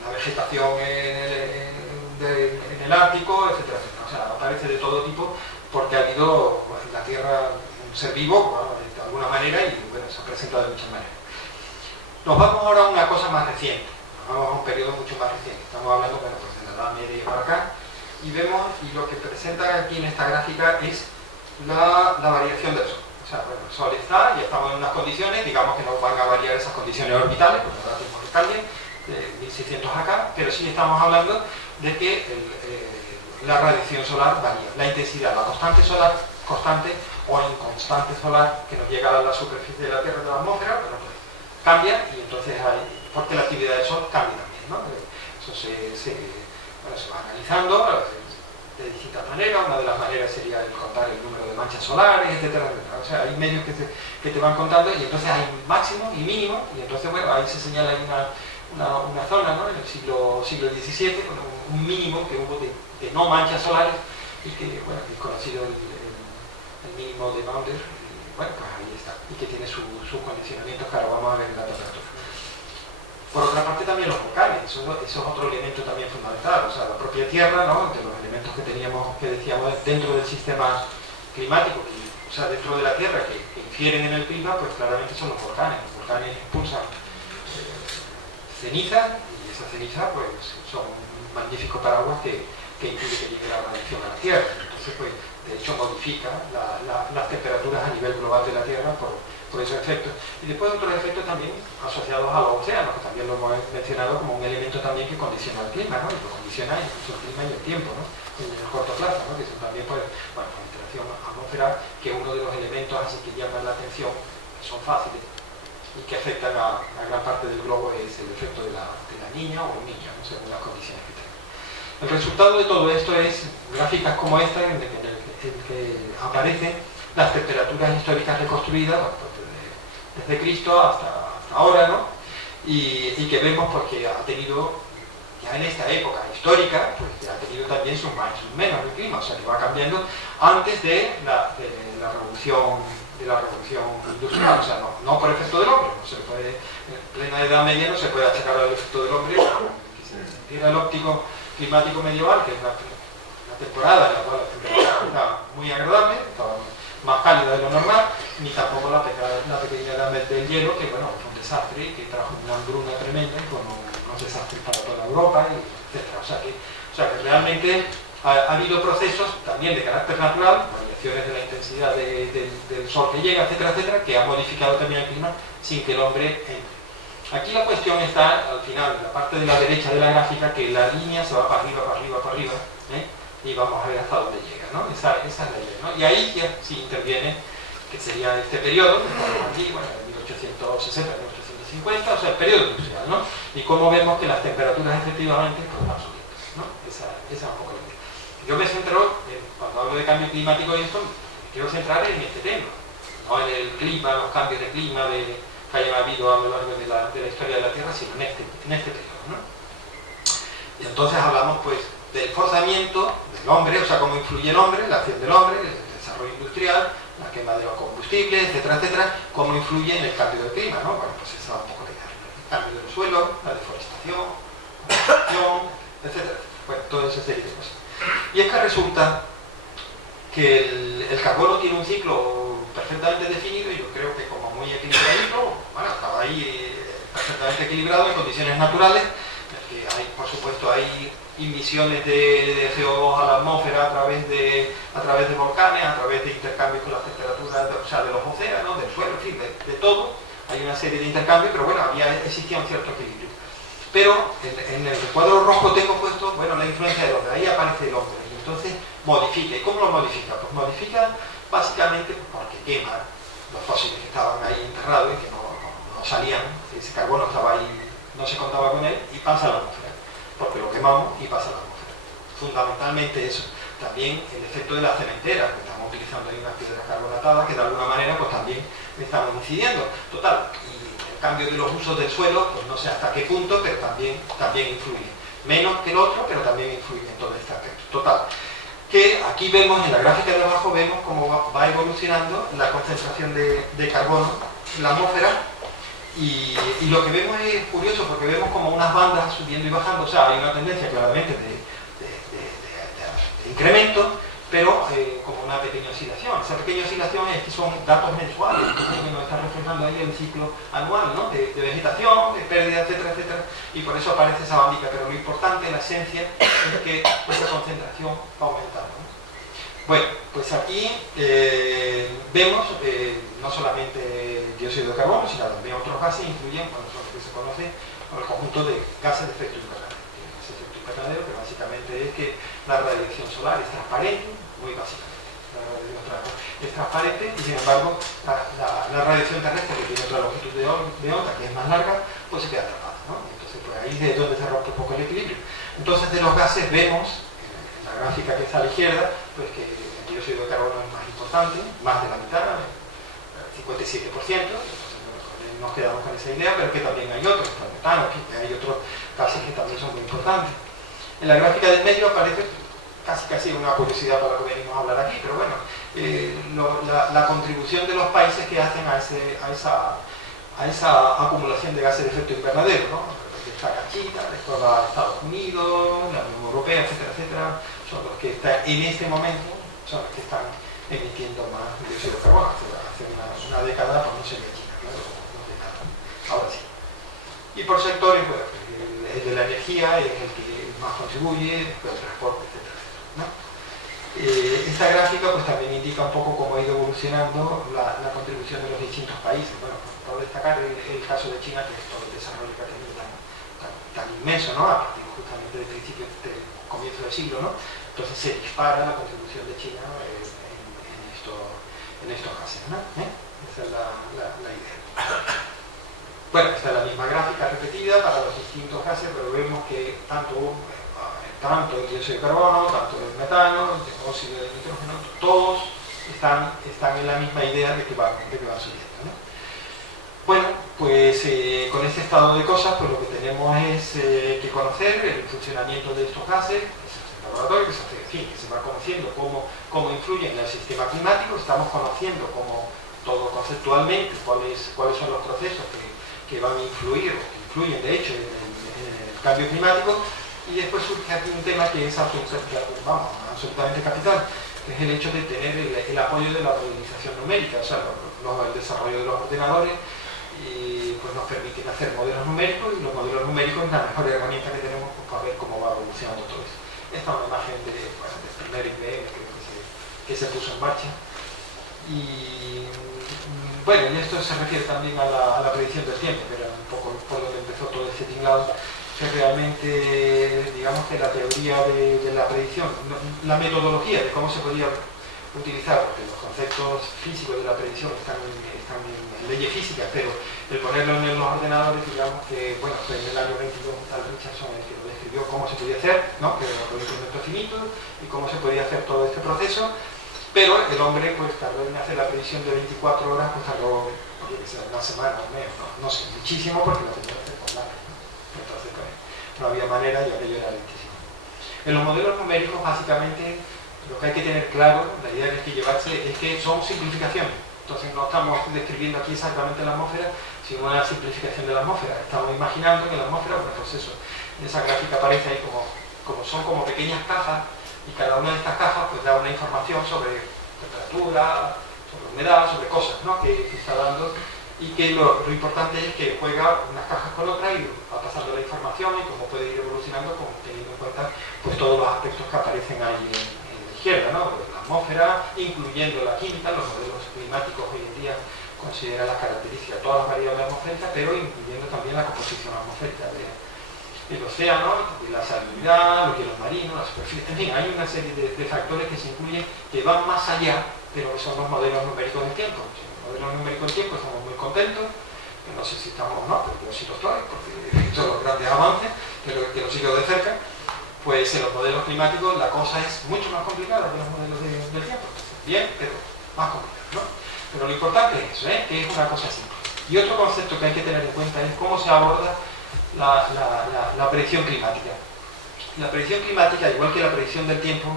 la vegetación en el Ártico, etcétera, etcétera. O sea, aparece de todo tipo, porque ha habido, bueno, en la Tierra un ser vivo, bueno, de alguna manera, y bueno, se ha presentado de muchas maneras. Nos vamos ahora a una cosa más reciente. Vamos a un periodo mucho más reciente. Estamos hablando, bueno, pues de la Edad Media y para acá, y vemos, y lo que presenta aquí en esta gráfica es la variación del Sol. O sea, bueno, el Sol está, y estamos en unas condiciones, digamos que no van a variar esas condiciones orbitales, porque ahora tenemos que cambien, de 1600 acá, pero sí estamos hablando de que la radiación solar varía. La intensidad, la constante solar, constante o inconstante solar que nos llega a la superficie de la Tierra, de la atmósfera, bueno, pues cambia, y entonces porque la actividad del Sol cambia también, ¿no? Eso se va analizando de distintas maneras. Una de las maneras sería el contar el número de manchas solares, etcétera, etcétera. O sea, hay medios que te van contando, y entonces hay máximo y mínimo, y entonces, bueno, ahí se señala una zona, ¿no? En el siglo XVII, con un mínimo que hubo de no manchas solares, y que, bueno, es conocido el mínimo de Maunder, y, bueno, pues ahí está, y que tiene sus condicionamientos que ahora vamos a ver en la temperatura. Por otra parte, también los volcanes, eso es otro elemento también fundamental. O sea, la propia Tierra, ¿no?, de los elementos que decíamos dentro del sistema climático, o sea, dentro de la Tierra, que infieren en el clima, pues claramente son los volcanes. Los volcanes expulsan ceniza, y esa ceniza pues son magníficos paraguas que impide que llegue la radiación a la Tierra. Entonces, pues, de hecho, modifica las temperaturas a nivel global de la Tierra por esos efectos. Y después otros efectos también asociados a los océanos, que también lo hemos mencionado como un elemento también que condiciona el clima, ¿no? Y que condiciona incluso el clima y el tiempo, ¿no? En el corto plazo, ¿no? Que son también, pues, bueno, la interacción atmosfera, que uno de los elementos así que llaman la atención, que son fáciles y que afectan a gran parte del globo, es el efecto de la niña o el niño, ¿no? Según las condiciones que tengan. El resultado de todo esto es gráficas como esta, en que aparecen las temperaturas históricas reconstruidas, desde Cristo hasta ahora, ¿no? Y que vemos porque ha tenido, ya en esta época histórica, pues ha tenido también sus más y sus menos el clima, o sea que va cambiando antes de la revolución industrial, o sea, no por efecto del hombre, no se puede, en plena Edad Media no se puede achacar al efecto del hombre, era el óptico climático medieval, que es una temporada en la cual la temperatura está muy agradable, estaba más cálida de lo normal, ni tampoco la pequeña edad del hielo, que, bueno, fue un desastre, que trajo una hambruna tremenda y con unos desastres para toda Europa, etc. O sea que realmente ha habido procesos también de carácter natural, variaciones de la intensidad del sol que llega, etcétera, etcétera, que ha modificado también el clima sin que el hombre entre. Aquí la cuestión está al final, en la parte de la derecha de la gráfica, que la línea se va para arriba, para arriba, para arriba, y vamos a ver hasta dónde llega, ¿no? Esa es la idea, ¿no? Y ahí ya sí interviene, que sería este periodo, que estamos aquí, bueno, de 1860 a 1850, o sea, el periodo industrial, ¿no? Y cómo vemos que las temperaturas efectivamente pues, van subiendo, ¿no? Esa es un poco la idea. Yo me centro, cuando hablo de cambio climático y esto, me quiero centrar en este tema, no en el clima, los cambios de clima que hayan habido a lo largo de la historia de la Tierra, sino en este periodo, ¿no? Y entonces hablamos, pues, del forzamiento del hombre, o sea, cómo influye el hombre, la acción del hombre, el desarrollo industrial, la quema de los combustibles, etcétera, etcétera, cómo influye en el cambio del clima, ¿no? Bueno, pues esa es un poco la idea. El cambio de los suelos, la deforestación, la construcción, etcétera. Bueno, toda esa serie de cosas. Y es que resulta que el carbono tiene un ciclo perfectamente definido, y yo creo que como muy equilibradito, bueno, estaba ahí perfectamente equilibrado en condiciones naturales, que hay, por supuesto, hay emisiones de CO2 a la atmósfera a través de volcanes, a través de intercambios con las temperaturas, o sea, de los océanos, del suelo, en fin, de todo. Hay una serie de intercambios, pero bueno, existía un cierto equilibrio. Pero en el cuadro rojo tengo puesto, bueno, la influencia del hombre, ahí aparece el hombre, y entonces modifica. ¿Y cómo lo modifica? Pues modifica básicamente porque quema los fósiles que estaban ahí enterrados y que no salían, ese carbono estaba ahí, no se contaba con él, y pasa a la atmósfera, porque lo quemamos y pasa a la atmósfera. Fundamentalmente eso. También el efecto de las cementeras, que estamos utilizando ahí unas piedras carbonatadas, que de alguna manera pues también estamos incidiendo. Total, y el cambio de los usos del suelo, pues no sé hasta qué punto, pero también influye. Menos que el otro, pero también influye en todo este aspecto. Total, que aquí vemos, en la gráfica de abajo, vemos cómo va evolucionando la concentración de carbono en la atmósfera. Y lo que vemos es curioso, porque vemos como unas bandas subiendo y bajando, o sea, hay una tendencia claramente de incremento, pero como una pequeña oscilación. Esa pequeña oscilación es que son datos mensuales, entonces lo que nos está reflejando ahí el ciclo anual, ¿no? de vegetación, de pérdida, etcétera, etcétera, y por eso aparece esa bandica, pero lo importante, la esencia, es que esa concentración va aumentando, ¿no? Bueno, pues aquí vemos no solamente el dióxido de carbono, sino también otros gases influyen, bueno, son los que se conocen como el conjunto de gases de efecto invernadero. Ese efecto invernadero, que básicamente es que la radiación solar es transparente, muy básicamente. La radiación es transparente y, sin embargo, la radiación terrestre, que tiene otra longitud de onda, que es más larga, pues se queda atrapada, ¿no? Entonces, pues ahí es donde se rompe un poco el equilibrio. Entonces, de los gases vemos, en la gráfica que está a la izquierda, pues que el dióxido de carbono es más importante, más de la mitad, 57%, entonces nos quedamos con esa idea, pero que también hay otros, el metano, que hay otros gases que también son muy importantes. En la gráfica del medio aparece casi una curiosidad para lo que venimos a hablar aquí, pero bueno, la contribución de los países que hacen a esa acumulación de gases de efecto invernadero, ¿no? Destaca China, después va a Estados Unidos, la Unión Europea, etcétera, etcétera, son los que están en este momento, son los que están emitiendo más dióxido de carbono. Hace una década pues no se ve China, ¿no? Ahora sí. Y por sectores, bueno, el de la energía es el que más contribuye, después el transporte, etcétera, ¿no? Esta gráfica pues también indica un poco cómo ha ido evolucionando la contribución de los distintos países. Bueno, por destacar el caso de China, que es todo el desarrollo que ha tenido tan inmenso, ¿no? A partir justamente del principio del comienzo del siglo, ¿no? Entonces se dispara la contribución de China en estos gases, ¿no? Esa es la idea. Bueno, esta es la misma gráfica repetida para los distintos gases, pero vemos que tanto el dióxido de carbono, tanto el metano, el óxido de nitrógeno, todos están en la misma idea de que van subiendo, ¿no? Bueno, pues con este estado de cosas, pues lo que tenemos es que conocer el funcionamiento de estos gases, laboratorio, que se va conociendo cómo influyen en el sistema climático, estamos conociendo todo conceptualmente cuáles son los procesos que van a influir, o que influyen de hecho en el cambio climático, y después surge aquí un tema que es absolutamente capital, que es el hecho de tener el apoyo de la modelización numérica, o sea, el desarrollo de los ordenadores, y pues nos permiten hacer modelos numéricos, y los modelos numéricos es la mejor herramienta que tenemos pues, para ver cómo va evolucionando todo eso. Esta es una imagen del primer IBM que se puso en marcha. Y bueno, y esto se refiere también a la predicción del tiempo, que era un poco por donde empezó todo este tinglado. realmente, digamos que la teoría de la predicción, la metodología de cómo se podía utilizar, porque los conceptos físicos de la predicción están en leyes físicas, pero el ponerlo en los ordenadores, digamos que, bueno, fue en el año 22 tal Richardson el que lo describió cómo se podía hacer, ¿no? Que era un instrumento finito y cómo se podía hacer todo este proceso, pero el hombre pues tardó en hacer la predicción de 24 horas, pues tardó, una semana, un mes, no sé, muchísimo, porque la tenía que hacer con lápiz, ¿no? Entonces, pues, no había manera y aquello era lentísimo. En los modelos numéricos, básicamente, lo que hay que tener claro, la idea que hay que llevarse, es que son simplificaciones. Entonces no estamos describiendo aquí exactamente la atmósfera, sino una simplificación de la atmósfera. Estamos imaginando que la atmósfera, bueno, pues eso, en esa gráfica aparece ahí son como pequeñas cajas, y cada una de estas cajas pues da una información sobre temperatura, sobre humedad, sobre cosas, ¿no? que está dando, y que lo importante es que juega unas cajas con otras y va pasando la información y cómo puede ir evolucionando teniendo en cuenta pues todos los aspectos que aparecen ahí en la izquierda, ¿no? La atmósfera, incluyendo la química. Los modelos climáticos hoy en día consideran las características, todas las variables atmosféricas, pero incluyendo también la composición atmosférica del océano, de la salinidad, los hielos marinos, la superficie. En fin, hay una serie de factores que se incluyen, que van más allá de lo que son los modelos numéricos del tiempo. Los modelos numéricos del tiempo estamos muy contentos, que no sé si estamos o no, pero yo sí lo estoy, porque son los grandes avances, que lo sigo de cerca. Pues en los modelos climáticos la cosa es mucho más complicada que los modelos del tiempo. Bien, pero más complicada, ¿no? Pero lo importante es eso, que es una cosa simple. Y otro concepto que hay que tener en cuenta es cómo se aborda la predicción climática. La predicción climática, igual que la predicción del tiempo,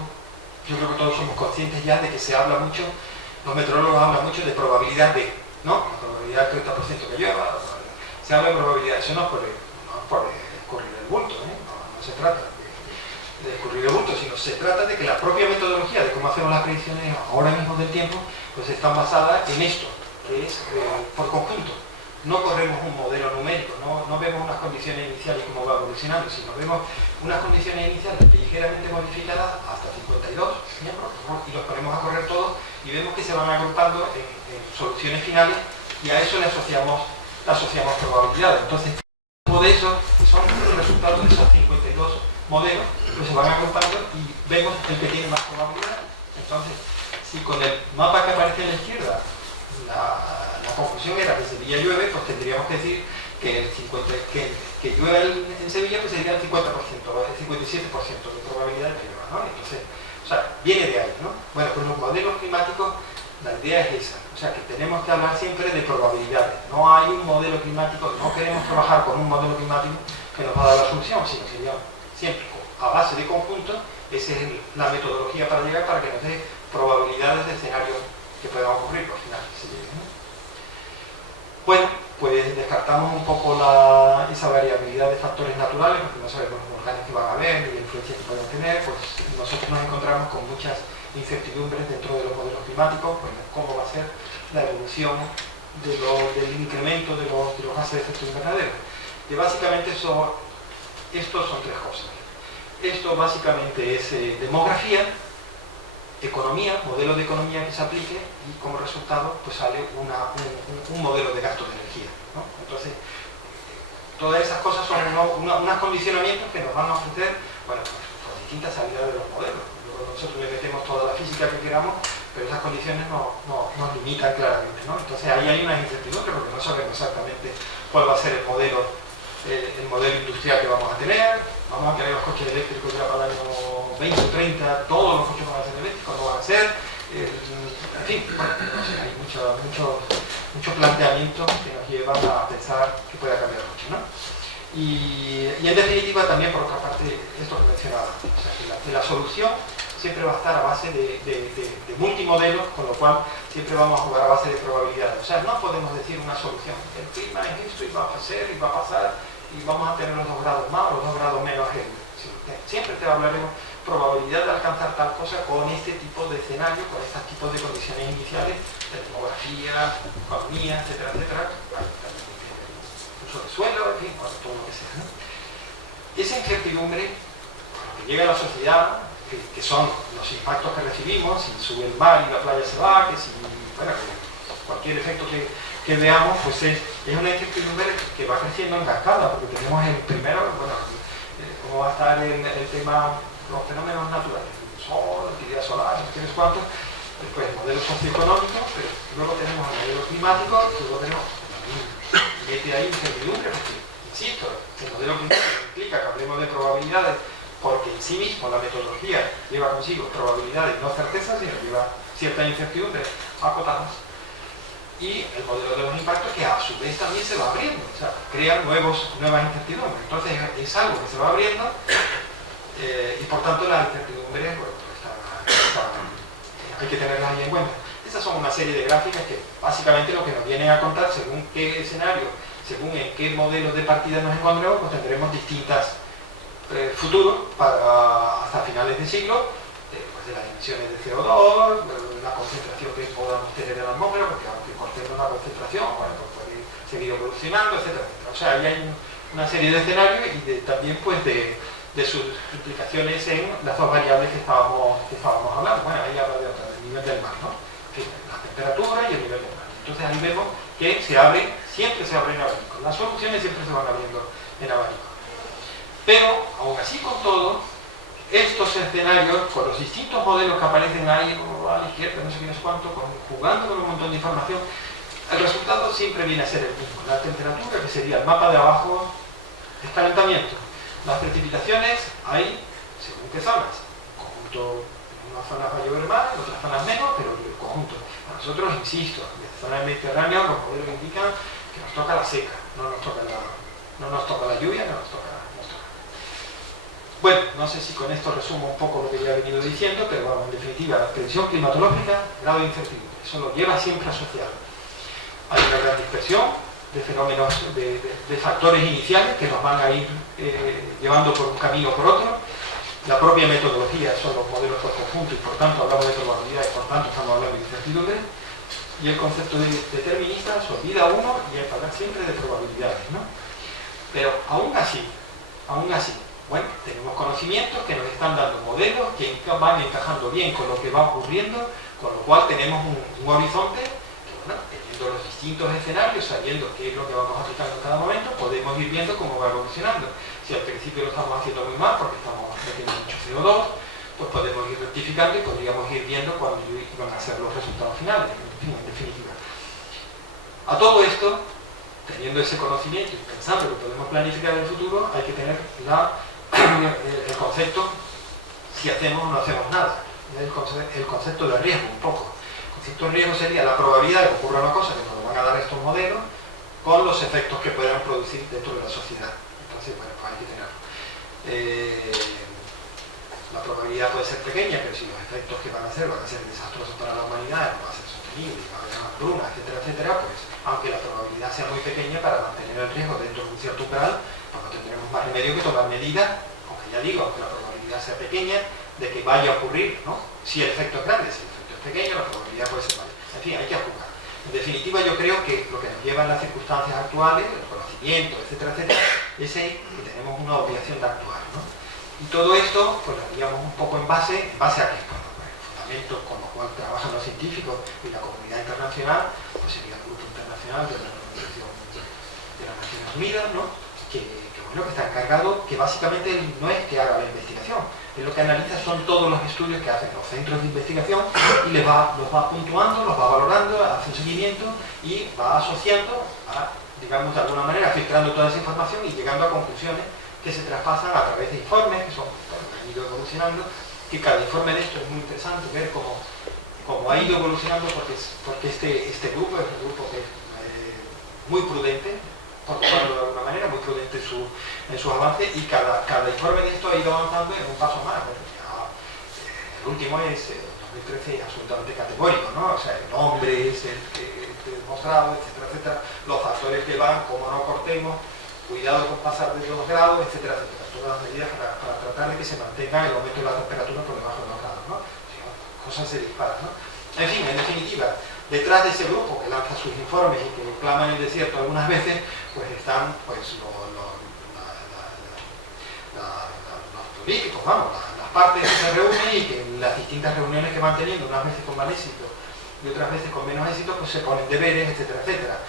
yo creo que todos somos conscientes ya de que se habla mucho, los meteorólogos hablan mucho de probabilidad de, ¿no? La probabilidad del 30% que llueva, se habla de probabilidad, eso no es por escurrir el bulto, no se trata de escurrir el bulto, sino se trata de que la propia metodología de cómo hacemos las predicciones ahora mismo del tiempo, pues están basadas en esto, que es por conjunto. No corremos un modelo numérico, no vemos unas condiciones iniciales como va evolucionando, sino vemos unas condiciones iniciales ligeramente modificadas hasta 52 miembros, ¿no? Y los ponemos a correr todos y vemos que se van agrupando en soluciones finales, y a eso le asociamos probabilidades. Entonces, todo eso, que son los resultados de esos 52 modelos, pues se van agrupando y vemos el que tiene más probabilidad. Entonces, si con el mapa que aparece a la izquierda la conclusión era que Sevilla llueve, pues tendríamos que decir que que llueve en Sevilla, pues sería el 50%, el 57% de probabilidad de que llueva, ¿no? Entonces, o sea, viene de ahí, ¿no? Bueno, pues los modelos climáticos, la idea es esa, o sea, que tenemos que hablar siempre de probabilidades. No hay un modelo climático, no queremos trabajar con un modelo climático que nos va a dar la solución, sino que siempre a base de conjunto, esa es la metodología para llegar, para que nos dé probabilidades de escenarios que puedan ocurrir por final, que se lleguen, ¿no? Bueno, pues descartamos un poco esa variabilidad de factores naturales, porque no sabemos los daños que van a haber ni la influencia que pueden tener. Pues nosotros nos encontramos con muchas incertidumbres dentro de los modelos climáticos, pues cómo va a ser la evolución del incremento de los gases de efecto invernadero. Que básicamente estos son tres cosas. Esto básicamente es demografía, economía, modelo de economía que se aplique, y como resultado pues sale un modelo de gasto de energía, ¿no? Entonces, todas esas cosas son unos condicionamientos que nos van a ofrecer, bueno, pues distintas salidas de los modelos. Luego nosotros le metemos toda la física que queramos, pero esas condiciones nos limitan claramente, ¿no? Entonces ahí hay una incertidumbre, porque no sabemos exactamente cuál va a ser el modelo industrial que vamos a tener. Vamos a tener los coches eléctricos ya para el año 20 o 30, todos los coches van a ser eléctricos, no van a ser, en fin, bueno, no sé, hay muchos planteamientos que nos llevan a pensar que pueda cambiar mucho, ¿no? Y en definitiva también, por otra parte, esto que mencionaba, o sea, que la solución siempre va a estar a base de multimodelos, con lo cual siempre vamos a jugar a base de probabilidades. O sea, no podemos decir una solución, el clima es esto y va a ser y va a pasar, y vamos a tener los 2 grados más o los 2 grados menos. Siempre te hablaremos probabilidad de alcanzar tal cosa con este tipo de escenario, con estos tipos de condiciones iniciales, de demografía, economía, etcétera, etcétera, uso de suelo, en fin, bueno, todo lo que sea, ¿no? Esa incertidumbre que llega a la sociedad, que son los impactos que recibimos, si sube el mar y la playa se va, que si, bueno, cualquier efecto que veamos, pues es una incertidumbre que va creciendo en cascada, porque tenemos el primero, bueno, cómo va a estar el tema, los fenómenos naturales, el sol, la actividad solar, no sé cuántos, después el modelo socioeconómico, pero luego tenemos el modelo climático, luego tenemos, mete ahí incertidumbre, porque, insisto, el modelo climático implica que hablemos de probabilidades, porque en sí mismo la metodología lleva consigo probabilidades, no certezas, sino lleva ciertas incertidumbres acotadas. Y el modelo de los impactos, que a su vez también se va abriendo, o sea, crea nuevas incertidumbres. Entonces es algo que se va abriendo y por tanto la incertidumbre pues, hay que tenerlas ahí en cuenta. Esas son una serie de gráficas que básicamente lo que nos vienen a contar, según qué escenario, según en qué modelos de partida nos encontremos, pues tendremos distintas futuros hasta finales de siglo, pues de las emisiones de CO2, la concentración que podamos tener en la atmósfera, porque aunque cortemos la concentración, bueno, pues puede seguir evolucionando, etcétera, etcétera. O sea, ahí hay una serie de escenarios y también pues de sus implicaciones en las dos variables que estábamos hablando. Bueno, ahí habla de otra, del nivel del mar, ¿no? La temperatura y el nivel del mar. Entonces ahí vemos que siempre se abren abanicos. Las soluciones siempre se van abriendo en abanico. Pero, aún así con todo, estos escenarios, con los distintos modelos que aparecen ahí a la izquierda, no sé qué es cuánto, jugando con un montón de información, el resultado siempre viene a ser el mismo. La temperatura, que sería el mapa de abajo, es calentamiento. Las precipitaciones hay según qué zonas. En conjunto, en unas zonas va a llover más, en otras zonas menos, pero el conjunto. A nosotros, insisto, en la zona mediterránea los modelos indican que nos toca la seca, no nos toca la lluvia, no nos toca. Bueno, no sé si con esto resumo un poco lo que ya he venido diciendo, pero bueno, en definitiva, la predicción climatológica, grado de incertidumbre, eso lo lleva siempre asociado. Hay una gran dispersión de fenómenos, de factores iniciales que nos van a ir llevando por un camino o por otro. La propia metodología son los modelos por conjunto y por tanto hablamos de probabilidades, por tanto estamos hablando de incertidumbre. Y el concepto de determinista se olvida uno y hay que hablar siempre de probabilidades, ¿no? Pero aún así, bueno, tenemos conocimientos que nos están dando modelos que van encajando bien con lo que va ocurriendo, con lo cual tenemos un horizonte que, bueno, teniendo los distintos escenarios, sabiendo qué es lo que vamos aplicando en cada momento, podemos ir viendo cómo va evolucionando. Si al principio lo estamos haciendo muy mal porque estamos metiendo mucho CO2, pues podemos ir rectificando y podríamos ir viendo cuándo van a ser los resultados finales, en definitiva. A todo esto, teniendo ese conocimiento y pensando que podemos planificar el futuro, hay que tener el concepto si hacemos o no hacemos nada. El concepto de riesgo, un poco. El concepto de riesgo sería la probabilidad de que ocurra una cosa que nos van a dar estos modelos con los efectos que puedan producir dentro de la sociedad. Entonces, bueno, pues hay que tenerlo. La probabilidad puede ser pequeña, pero si los efectos que van a ser desastrosos para la humanidad, no va a ser sostenible, va a haber hambruna, etcétera, etcétera, pues aunque la probabilidad sea muy pequeña, para mantener el riesgo dentro de un cierto umbral, pues no tendremos más remedio que tomar medidas, aunque ya digo, aunque la probabilidad sea pequeña, de que vaya a ocurrir, ¿no? Si el efecto es grande, si el efecto es pequeño, la probabilidad puede ser mayor. En fin, hay que jugar. En definitiva, yo creo que lo que nos lleva en las circunstancias actuales, el conocimiento, etcétera, etcétera, es que tenemos una obligación de actuar, ¿no? Y todo esto, pues lo haríamos un poco en base a qué? Pues, el fundamento con lo cual trabajan los científicos y la comunidad internacional, pues sería el Grupo Internacional de la Organización de las Naciones Unidas, ¿no? Que está encargado, que básicamente no es que haga la investigación, es lo que analiza son todos los estudios que hacen los centros de investigación y los va puntuando, los va valorando, hace un seguimiento y va asociando, digamos de alguna manera, filtrando toda esa información y llegando a conclusiones que se traspasan a través de informes que han ido evolucionando, que cada informe de esto es muy interesante ver cómo ha ido evolucionando porque este grupo es un grupo que es muy prudente, por decirlo de alguna manera, muy prudente en sus avances y cada informe de esto ha ido avanzando en un paso más. El último es, 2013, absolutamente categórico, ¿no? O sea, el nombre es el que he demostrado, etcétera, etcétera, los factores que van, cómo no cortemos, cuidado con pasar de 2 grados, etcétera, etcétera. Todas las medidas para tratar de que se mantenga el aumento de la temperatura por debajo de 2 grados, ¿no? Si no, cosas se disparan, ¿no? En fin, en definitiva, detrás de ese grupo que lanza sus informes y que clama en el desierto algunas veces, pues están pues, los políticos, vamos, las partes que se reúnen y que en las distintas reuniones que van teniendo, unas veces con más éxito y otras veces con menos éxito, pues se ponen deberes, etcétera, etcétera.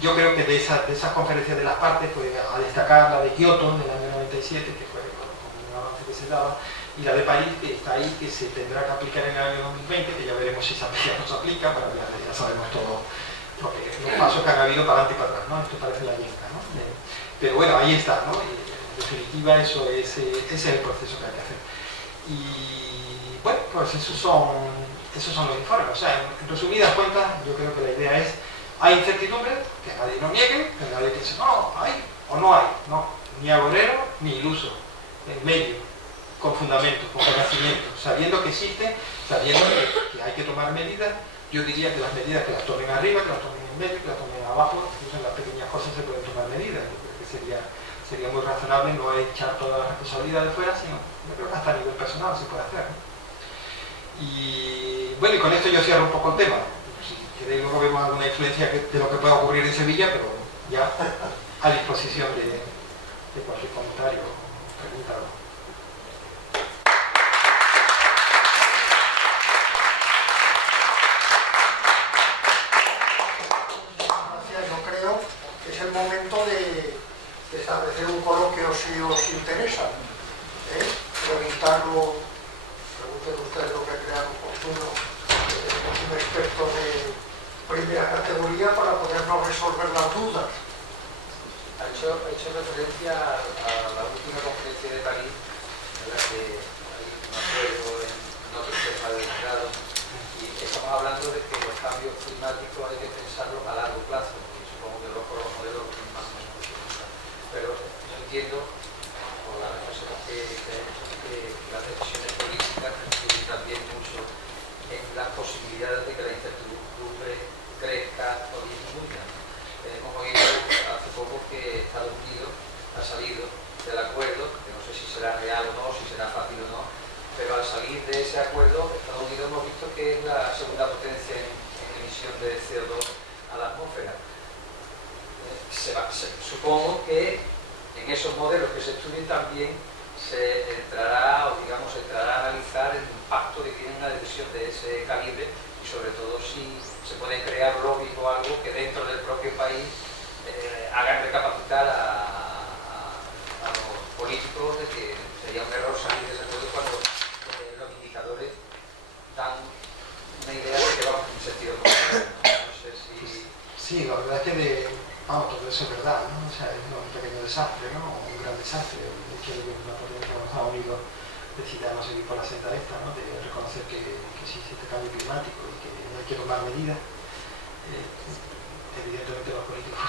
Yo creo que de esas conferencias de las partes, pues a destacar la de Kioto del año 97, que fue se daba, y la de París, que está ahí, que se tendrá que aplicar en el año 2020, que ya veremos si se aplica o no se aplica, pero ya sabemos todo los pasos que han habido para adelante y para atrás, ¿no? Esto parece la yenca, ¿no? Pero bueno, ahí está, ¿no? Y en definitiva, ese es el proceso que hay que hacer. Y bueno, pues esos son los informes. O sea, en resumidas cuentas, yo creo que la idea es, hay incertidumbre, que nadie lo niegue, que nadie piense, no, hay o no hay, no, ni agorero ni iluso, en medio, con fundamentos, con conocimiento, sabiendo que existe, sabiendo que hay que tomar medidas. Yo diría que las medidas que las tomen arriba, que las tomen en medio, que las tomen abajo, incluso en las pequeñas cosas se pueden tomar medidas. Yo creo que sería muy razonable no echar toda la responsabilidad de fuera, sino yo creo que hasta a nivel personal se puede hacer, ¿no? Y bueno, y con esto yo cierro un poco el tema. Si queréis luego vemos alguna influencia de lo que pueda ocurrir en Sevilla, pero ya a disposición de cualquier comentario o pregunta. Momento de establecer un coloquio si os interesa, pregunten ustedes lo que crean oportuno, un experto de primera categoría para podernos resolver las dudas. Ha hecho referencia a la última conferencia de París, en la que hay un acuerdo en otros temas delicados, y estamos hablando de que los cambios climáticos hay que pensarlos a largo plazo. Los modelos más o menos, pero yo entiendo por la reflexión que las decisiones políticas influyen también mucho en las posibilidades de que la incertidumbre crezca o disminuya. Hemos oído hace poco que Estados Unidos ha salido del acuerdo, que no sé si será real o no, si será fácil o no, pero al salir de ese acuerdo Estados Unidos hemos visto que es la segunda potencia en emisión de CO2 a la atmósfera. Supongo que en esos modelos que se estudien también se entrará a analizar el impacto que tiene una decisión de ese calibre y sobre todo si se pueden crear lobbies o algo que dentro del propio país hagan recapacitar a los políticos de que sería un error salir de ese acuerdo cuando los indicadores dan una idea de que vamos en sentido contrario. No sé si... Sí, la verdad es que todo eso es verdad, ¿no? O sea, es un pequeño desastre, ¿no? Un gran desastre. El hecho de que una potencia como Estados Unidos decida no seguir por la senda esta, ¿no? De reconocer que sí existe cambio climático y que hay que tomar medidas. Evidentemente los políticos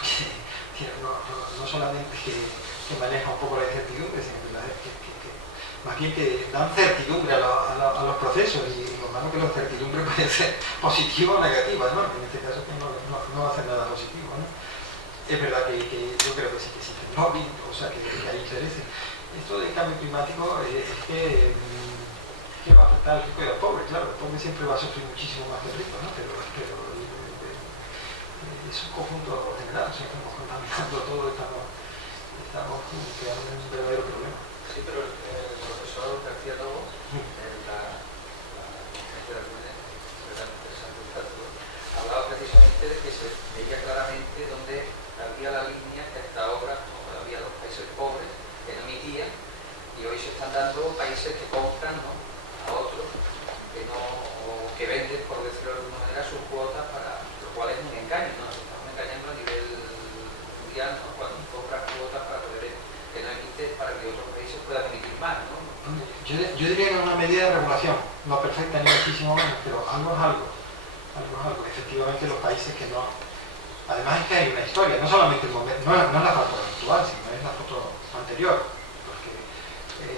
tienen no solamente que manejan un poco la incertidumbre, sino que más bien que dan certidumbre a los procesos, y lo malo que la certidumbre puede ser positiva o negativa, ¿no? En este caso que no va a hacer nada positivo, ¿no? Es verdad que yo creo que sí que existen lobbies, o sea, que hay intereses. Esto del cambio climático es que va a afectar al rico y al pobre, claro. El pobre siempre va a sufrir muchísimo más que el rico, ¿no? Pero es un conjunto general, o sea, estamos contaminando todo, estamos creando un verdadero problema. Sí, pero el profesor García Lobo, en la conferencia de Arruines, realmente interesante el cálculo, hablaba precisamente de que se veía claramente donde había la línea que hasta ahora había los países pobres que no emitían, y hoy se están dando países que compran, ¿no?, a otros que venden, por decirlo de alguna manera, sus cuotas, lo cual es un engaño, ¿no? Nos estamos engañando a nivel mundial, ¿no?, cuando compras cuotas para poder que no emites, para que otros países puedan emitir más, ¿no? Yo diría que es una medida de regulación, no perfecta ni muchísimo menos, pero algo es algo. Efectivamente los países que no... Además es que hay una historia, no solamente el momento, no es la foto actual, sino es la foto anterior, porque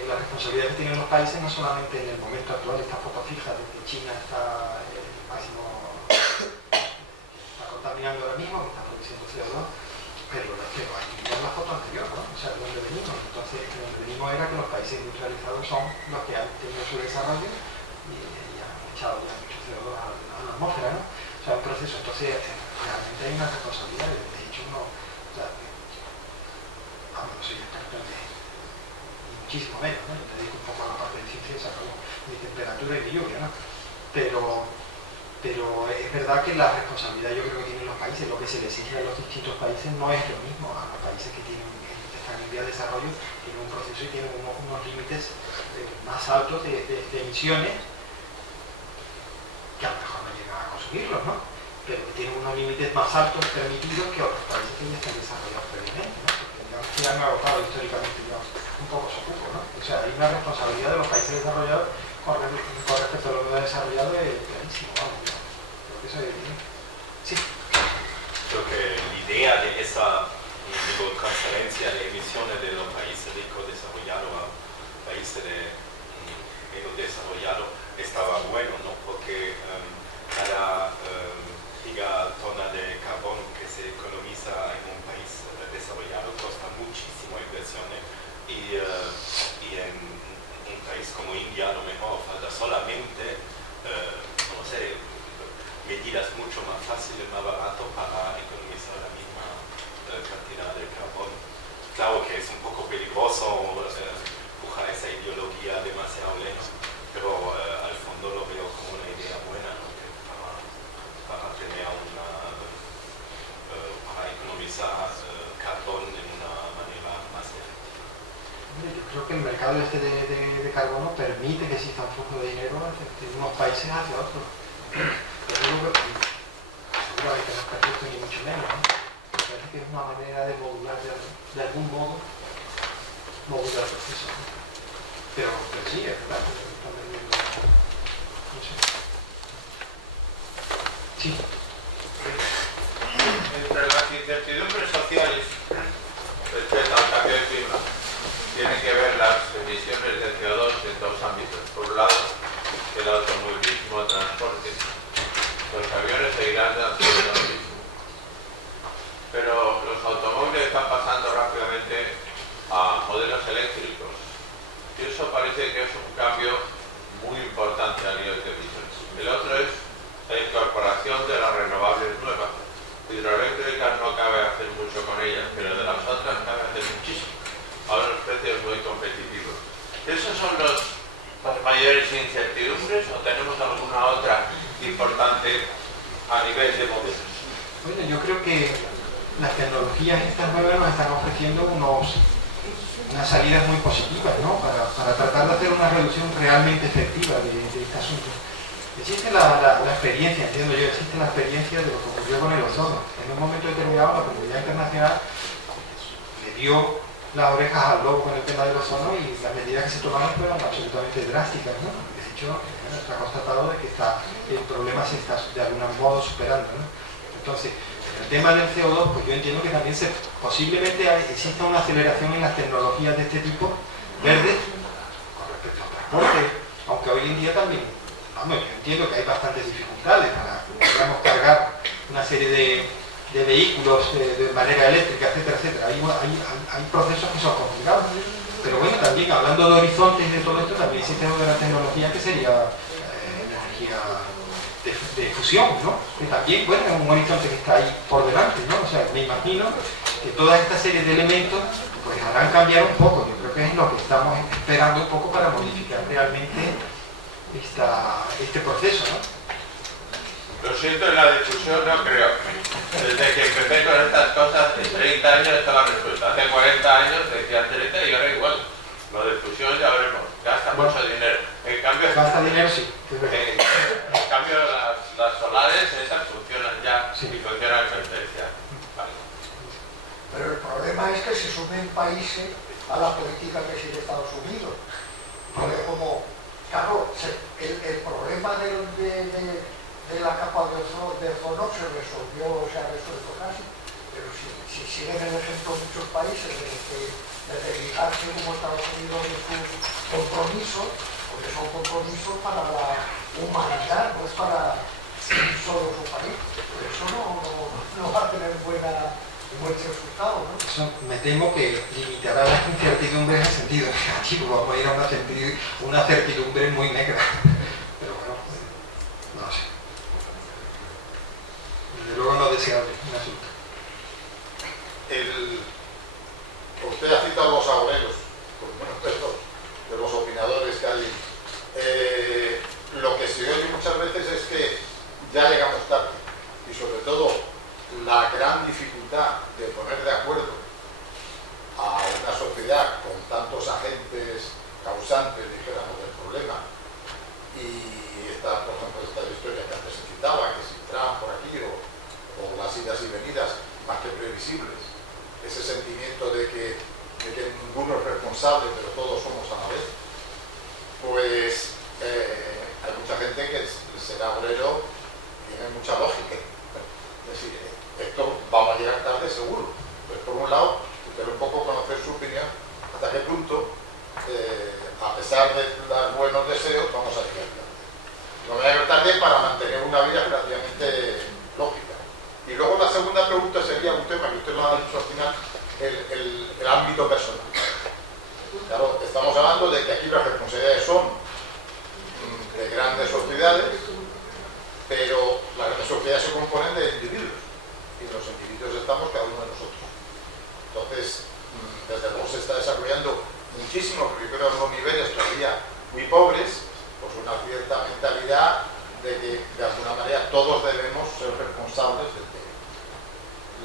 la responsabilidad que tienen los países no solamente en el momento actual, esta foto fija de que China está contaminando ahora mismo, que está produciendo CO2, pero hay que ver la foto anterior, ¿no? O sea, de dónde venimos. Entonces, de donde venimos era que los países industrializados son los que han tenido su desarrollo y han echado ya mucho CO2 a la atmósfera, ¿no? O sea, un proceso. Entonces, realmente hay una responsabilidad. De hecho, no soy experto ni muchísimo menos, ¿no? Yo me dedico un poco a la parte de ciencia, como mi temperatura y mi lluvia, ¿no? Pero es verdad que la responsabilidad yo creo que tienen los países, lo que se les exige a los distintos países no es lo mismo a los países que tienen están en vía de desarrollo tienen un proceso y tienen unos límites más altos de emisiones, que a lo mejor no llegan a consumirlos, ¿no? Pero que tienen unos límites más altos permitidos que otros países que ya están desarrollados previamente, ¿no? Porque digamos que han agotado históricamente, digamos, un poco su cupo, ¿no? O sea, hay una responsabilidad de los países desarrollados con respecto a los no desarrollados clarísimo, vamos, ¿no? Creo que eso es bien. Sí. Creo que la idea de esa transferencia de emisiones de los países ricos desarrollados a países menos desarrollados estaba bueno, ¿no? Porque cada gigatona de carbón que se economiza en un país desarrollado cuesta muchísimo inversiones y en un país como India a lo mejor falta solamente, no sé, medidas mucho más fáciles, más baratas para economizar la misma cantidad de carbón. Claro que es un poco peligroso empujar esa ideología demasiado lejos, pero al fondo lo veo como una idea buena, ¿no? Para tener para economizar carbón de una manera más efectiva. Yo creo que el mercado este de carbono permite que exista un flujo de dinero de unos países hacia otros. Pero seguramente no es perfecto ni mucho menos, ¿no? Me parece que es una manera de modular, de algún modo, modular el proceso, ¿no? Pero sí, es verdad. No sé. Sí. Entre las incertidumbres sociales respecto al cambio de clima, tienen que ver las emisiones de CO2 en dos ámbitos. Por un lado, el automovilismo, el transporte. Los aviones seguirán haciendo lo mismo. Pero los automóviles están pasando rápidamente a modelos eléctricos. Y eso parece que es un cambio muy importante a nivel de emisiones. El otro es la incorporación de las renovables nuevas. Hidroeléctricas no cabe hacer mucho con ellas, pero de las otras cabe hacer muchísimo, a unos precios muy competitivos. ¿Esos son las mayores incertidumbres o tenemos alguna otra importante a nivel de modelos? Bueno, yo creo que las tecnologías estas nuevas nos están ofreciendo unas salidas muy positivas, ¿no? Para tratar de hacer una reducción realmente efectiva de este asunto. Existe la experiencia, entiendo yo, existe la experiencia de lo que ocurrió con el ozono. En un momento determinado la comunidad internacional le dio las orejas al lobo con el tema del ozono y las medidas que se tomaron fueron absolutamente drásticas, ¿no? De hecho, se ha constatado de que el problema se está de algún modo superando, ¿no? Entonces, el tema del CO2, pues yo entiendo que también posiblemente exista una aceleración en las tecnologías de este tipo, verdes, con respecto al transporte, aunque hoy en día también, vamos, yo entiendo que hay bastantes dificultades para, digamos, cargar una serie de vehículos de manera eléctrica, etcétera, etcétera. Hay procesos que son complicados. Pero bueno, también hablando de horizontes y de todo esto, también existe una tecnología que sería energía de fusión, ¿no? Que también, bueno, es un horizonte que está ahí por delante, ¿no? O sea, me imagino que toda esta serie de elementos pues harán cambiar un poco. Yo creo que es lo que estamos esperando un poco para modificar realmente este proceso, ¿no? Lo siento, en la discusión no creo. Desde que empecé con estas cosas, en 30 años estaba resuelta. Hace 40 años decía 30 y ahora igual. La discusión ya veremos. Gasta mucho dinero. En cambio, gasta dinero, sí. En cambio las solares, esas funcionan ya, sí, y funcionan en perfección. Vale. Pero el problema es que se sumen países a la política que sigue Estados Unidos. Porque como, claro, el problema de la capa de ozono se ha resuelto casi, pero si siguen el ejemplo muchos países de dedicarse como Estados Unidos de sus compromisos, porque son compromisos para la humanidad, no es para solo su país, por eso no va a tener buen resultado, ¿no? Eso me temo que limitará las incertidumbres en sentido negativo, vamos a ir a una certidumbre muy negra, pero bueno, no sé. Desde luego no deseable, un asunto. Usted ha citado los agoreros, de los opinadores que hay. Lo que se oye muchas veces es que ya llegamos tarde y sobre todo la gran dificultad de poner de acuerdo a sociedad con tantos agentes causantes, dijéramos, del problema, y está, por ejemplo, esta historia que antes se citaba, que si Trump por aquí o las idas y venidas más que previsibles, ese sentimiento de que ninguno es responsable, pero todos somos a la vez, pues hay mucha gente que será obrero, tiene mucha lógica. Es decir, esto vamos a llegar tarde seguro. Pues por un lado, quiero un poco conocer su opinión, hasta qué punto, a pesar de los buenos deseos, vamos a llegar tarde. No voy a llegar tarde para mantener una vida relativamente lógica. Y luego la segunda pregunta sería un tema que usted lo ha dicho al final, el ámbito personal. Claro, estamos hablando de que aquí las responsabilidades son de grandes sociedades, pero las grandes sociedades se componen de individuos, y los individuos estamos cada uno de nosotros. Entonces, desde luego se está desarrollando muchísimo, porque yo creo que los niveles todavía muy pobres, pues una cierta mentalidad de que de alguna manera todos debemos ser responsables de que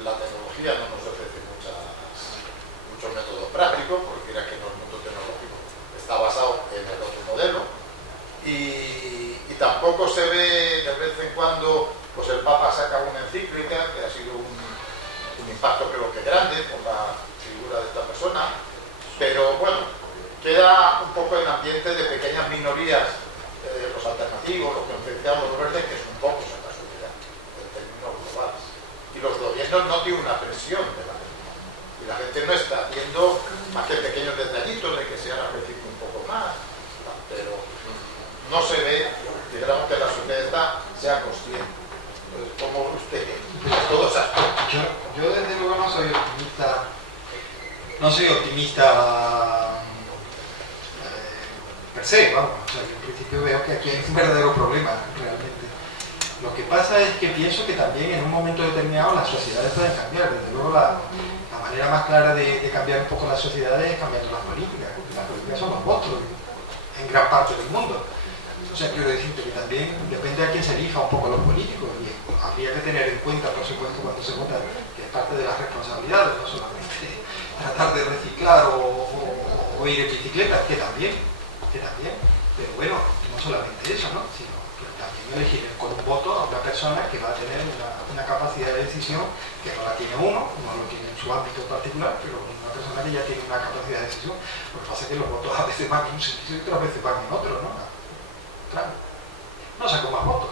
la tecnología no nos ofrece muchos métodos prácticos, porque mira que el mundo tecnológico está basado en el otro modelo, y tampoco se ve de vez en cuando, pues el Papa saca una encíclica que ha sido un impacto creo que grande por la figura de esta persona, pero bueno, queda un poco el ambiente de pequeñas minorías, los alternativos, los concienciados, los verdes, que son pocos en la sociedad, en términos globales. Y los gobiernos no tienen una presión de la gente. Y la gente no está haciendo más que pequeños detallitos de que se haga reciclo un poco más, pero no se ve, digamos, que la sociedad sea consciente. Entonces, ¿cómo usted todos aspectos? Yo desde luego no soy optimista per se, vamos. O sea, yo en principio veo que aquí hay un verdadero problema, realmente. Lo que pasa es que pienso que también en un momento determinado las sociedades pueden cambiar. Desde luego la manera más clara de cambiar un poco las sociedades es cambiando las políticas. Las políticas son los votos en gran parte del mundo. O sea, quiero decirte que también depende a quién se elija un poco los políticos, y habría que tener en cuenta, por supuesto, cuando se vota, que es parte de las responsabilidades, no solamente tratar de reciclar o ir en bicicleta, que también, pero bueno, no solamente eso, ¿no? Sino que también elegir con un voto a una persona que va a tener una capacidad de decisión que no la tiene uno, no lo tiene en su ámbito particular, pero una persona que ya tiene una capacidad de decisión. Lo que pasa es que los votos a veces van en un sentido y otras veces van en otro, ¿no? Claro, no sacó más votos,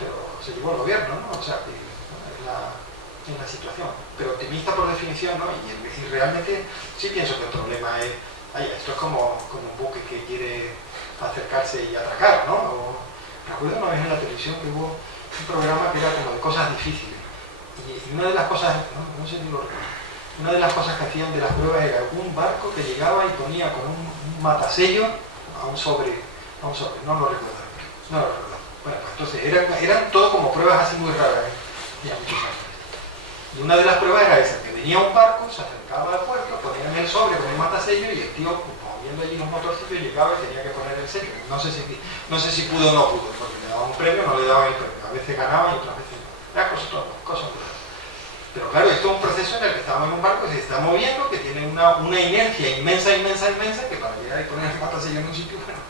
pero se llevó el gobierno, ¿no? O sea, que es la situación. Pero optimista por definición, ¿no? Y realmente sí pienso que el problema es, esto es como un buque que quiere acercarse y atracar, ¿no? Recuerdo una vez en la televisión que hubo un programa que era como de cosas difíciles. Y una de las cosas, no sé si lo recuerdo, una de las cosas que hacían de las pruebas era un barco que llegaba y ponía con un matasello a un sobre, no lo recuerdo. Bueno, pues entonces eran todo como pruebas así muy raras, ya muchos años. Y una de las pruebas era esa, que venía un barco, se acercaba al puerto, ponían el sobre con el matasello y el tío, moviendo allí los motorcitos, llegaba y tenía que poner el sello. No sé si pudo o no pudo, porque le daban un premio o no le daban el premio. A veces ganaba y otras veces no. Era cosas muy raras. Pero claro, esto es un proceso en el que estamos en un barco que se está moviendo, que tiene una inercia inmensa, que para llegar y poner el matasello en un sitio, bueno,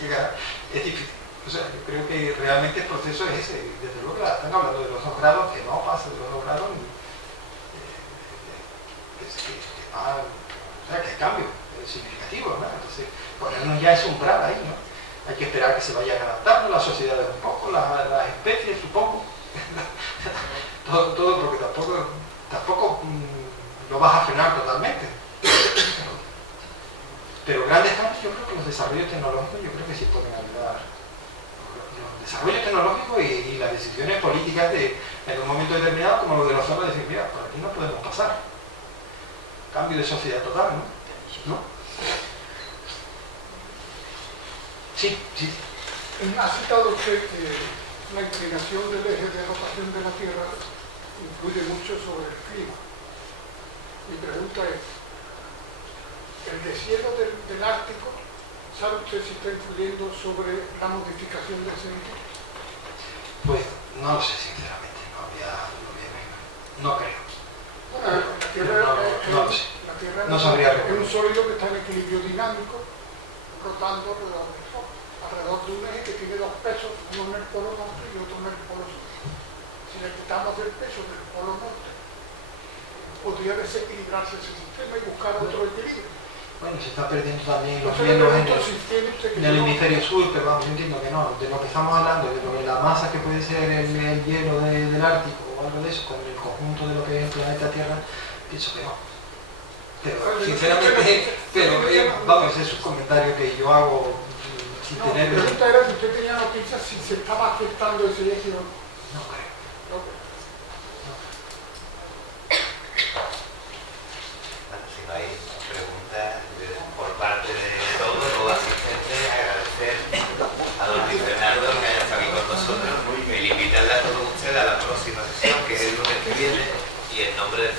llegar es difícil. O sea, yo creo que realmente el proceso es ese. Desde luego que están hablando de los 2 grados, que no pasa de los 2 grados ni o sea, que hay cambio significativo, ¿no? Entonces, ponernos ya ese umbral ahí, ¿no? Hay que esperar que se vayan adaptando las sociedades un poco, las especies, supongo. todo, porque tampoco lo vas a frenar totalmente. Pero grandes cambios, yo creo que los desarrollos tecnológicos, yo creo que sí pueden ayudar. Los desarrollos tecnológicos y las decisiones políticas en un momento determinado, como lo de los zonas, de decir, mira, por aquí no podemos pasar. Cambio de sociedad total, ¿no? Sí. Ha citado usted que la inclinación del eje de rotación de la Tierra influye mucho sobre el clima. Mi pregunta es, ¿el deshielo del Ártico, sabe usted si está influyendo sobre la modificación del sentido? Pues no lo sé, sinceramente, no creo. Bueno, la Tierra No sabría es un responder. sólido que está en equilibrio dinámico, rotando alrededor del Sol, alrededor de un eje que tiene dos pesos, uno en el polo norte y otro en el polo sur. Si le quitamos el peso del polo norte, podría desequilibrarse ese sistema y buscar otro equilibrio. Bueno, se está perdiendo también los Entonces le hielos pregunto si tiene usted que en el no- hemisferio sur, pero vamos, yo entiendo que no. De lo que estamos hablando, de lo de la masa que puede ser el hielo del Ártico o algo de eso, con el conjunto de lo que es el planeta Tierra, pienso que no. Pero, sinceramente, vamos, es un comentario que yo hago sin No, tener... la pregunta era si usted tenía noticias si se estaba afectando ese eje o no. No creo. Ok. Bueno, si no hay preguntas por parte de todos los asistentes, agradecer a don Luis Fernando que haya estado aquí con nosotros y invitarle a todos ustedes a la próxima sesión, que es el lunes que viene, y en nombre del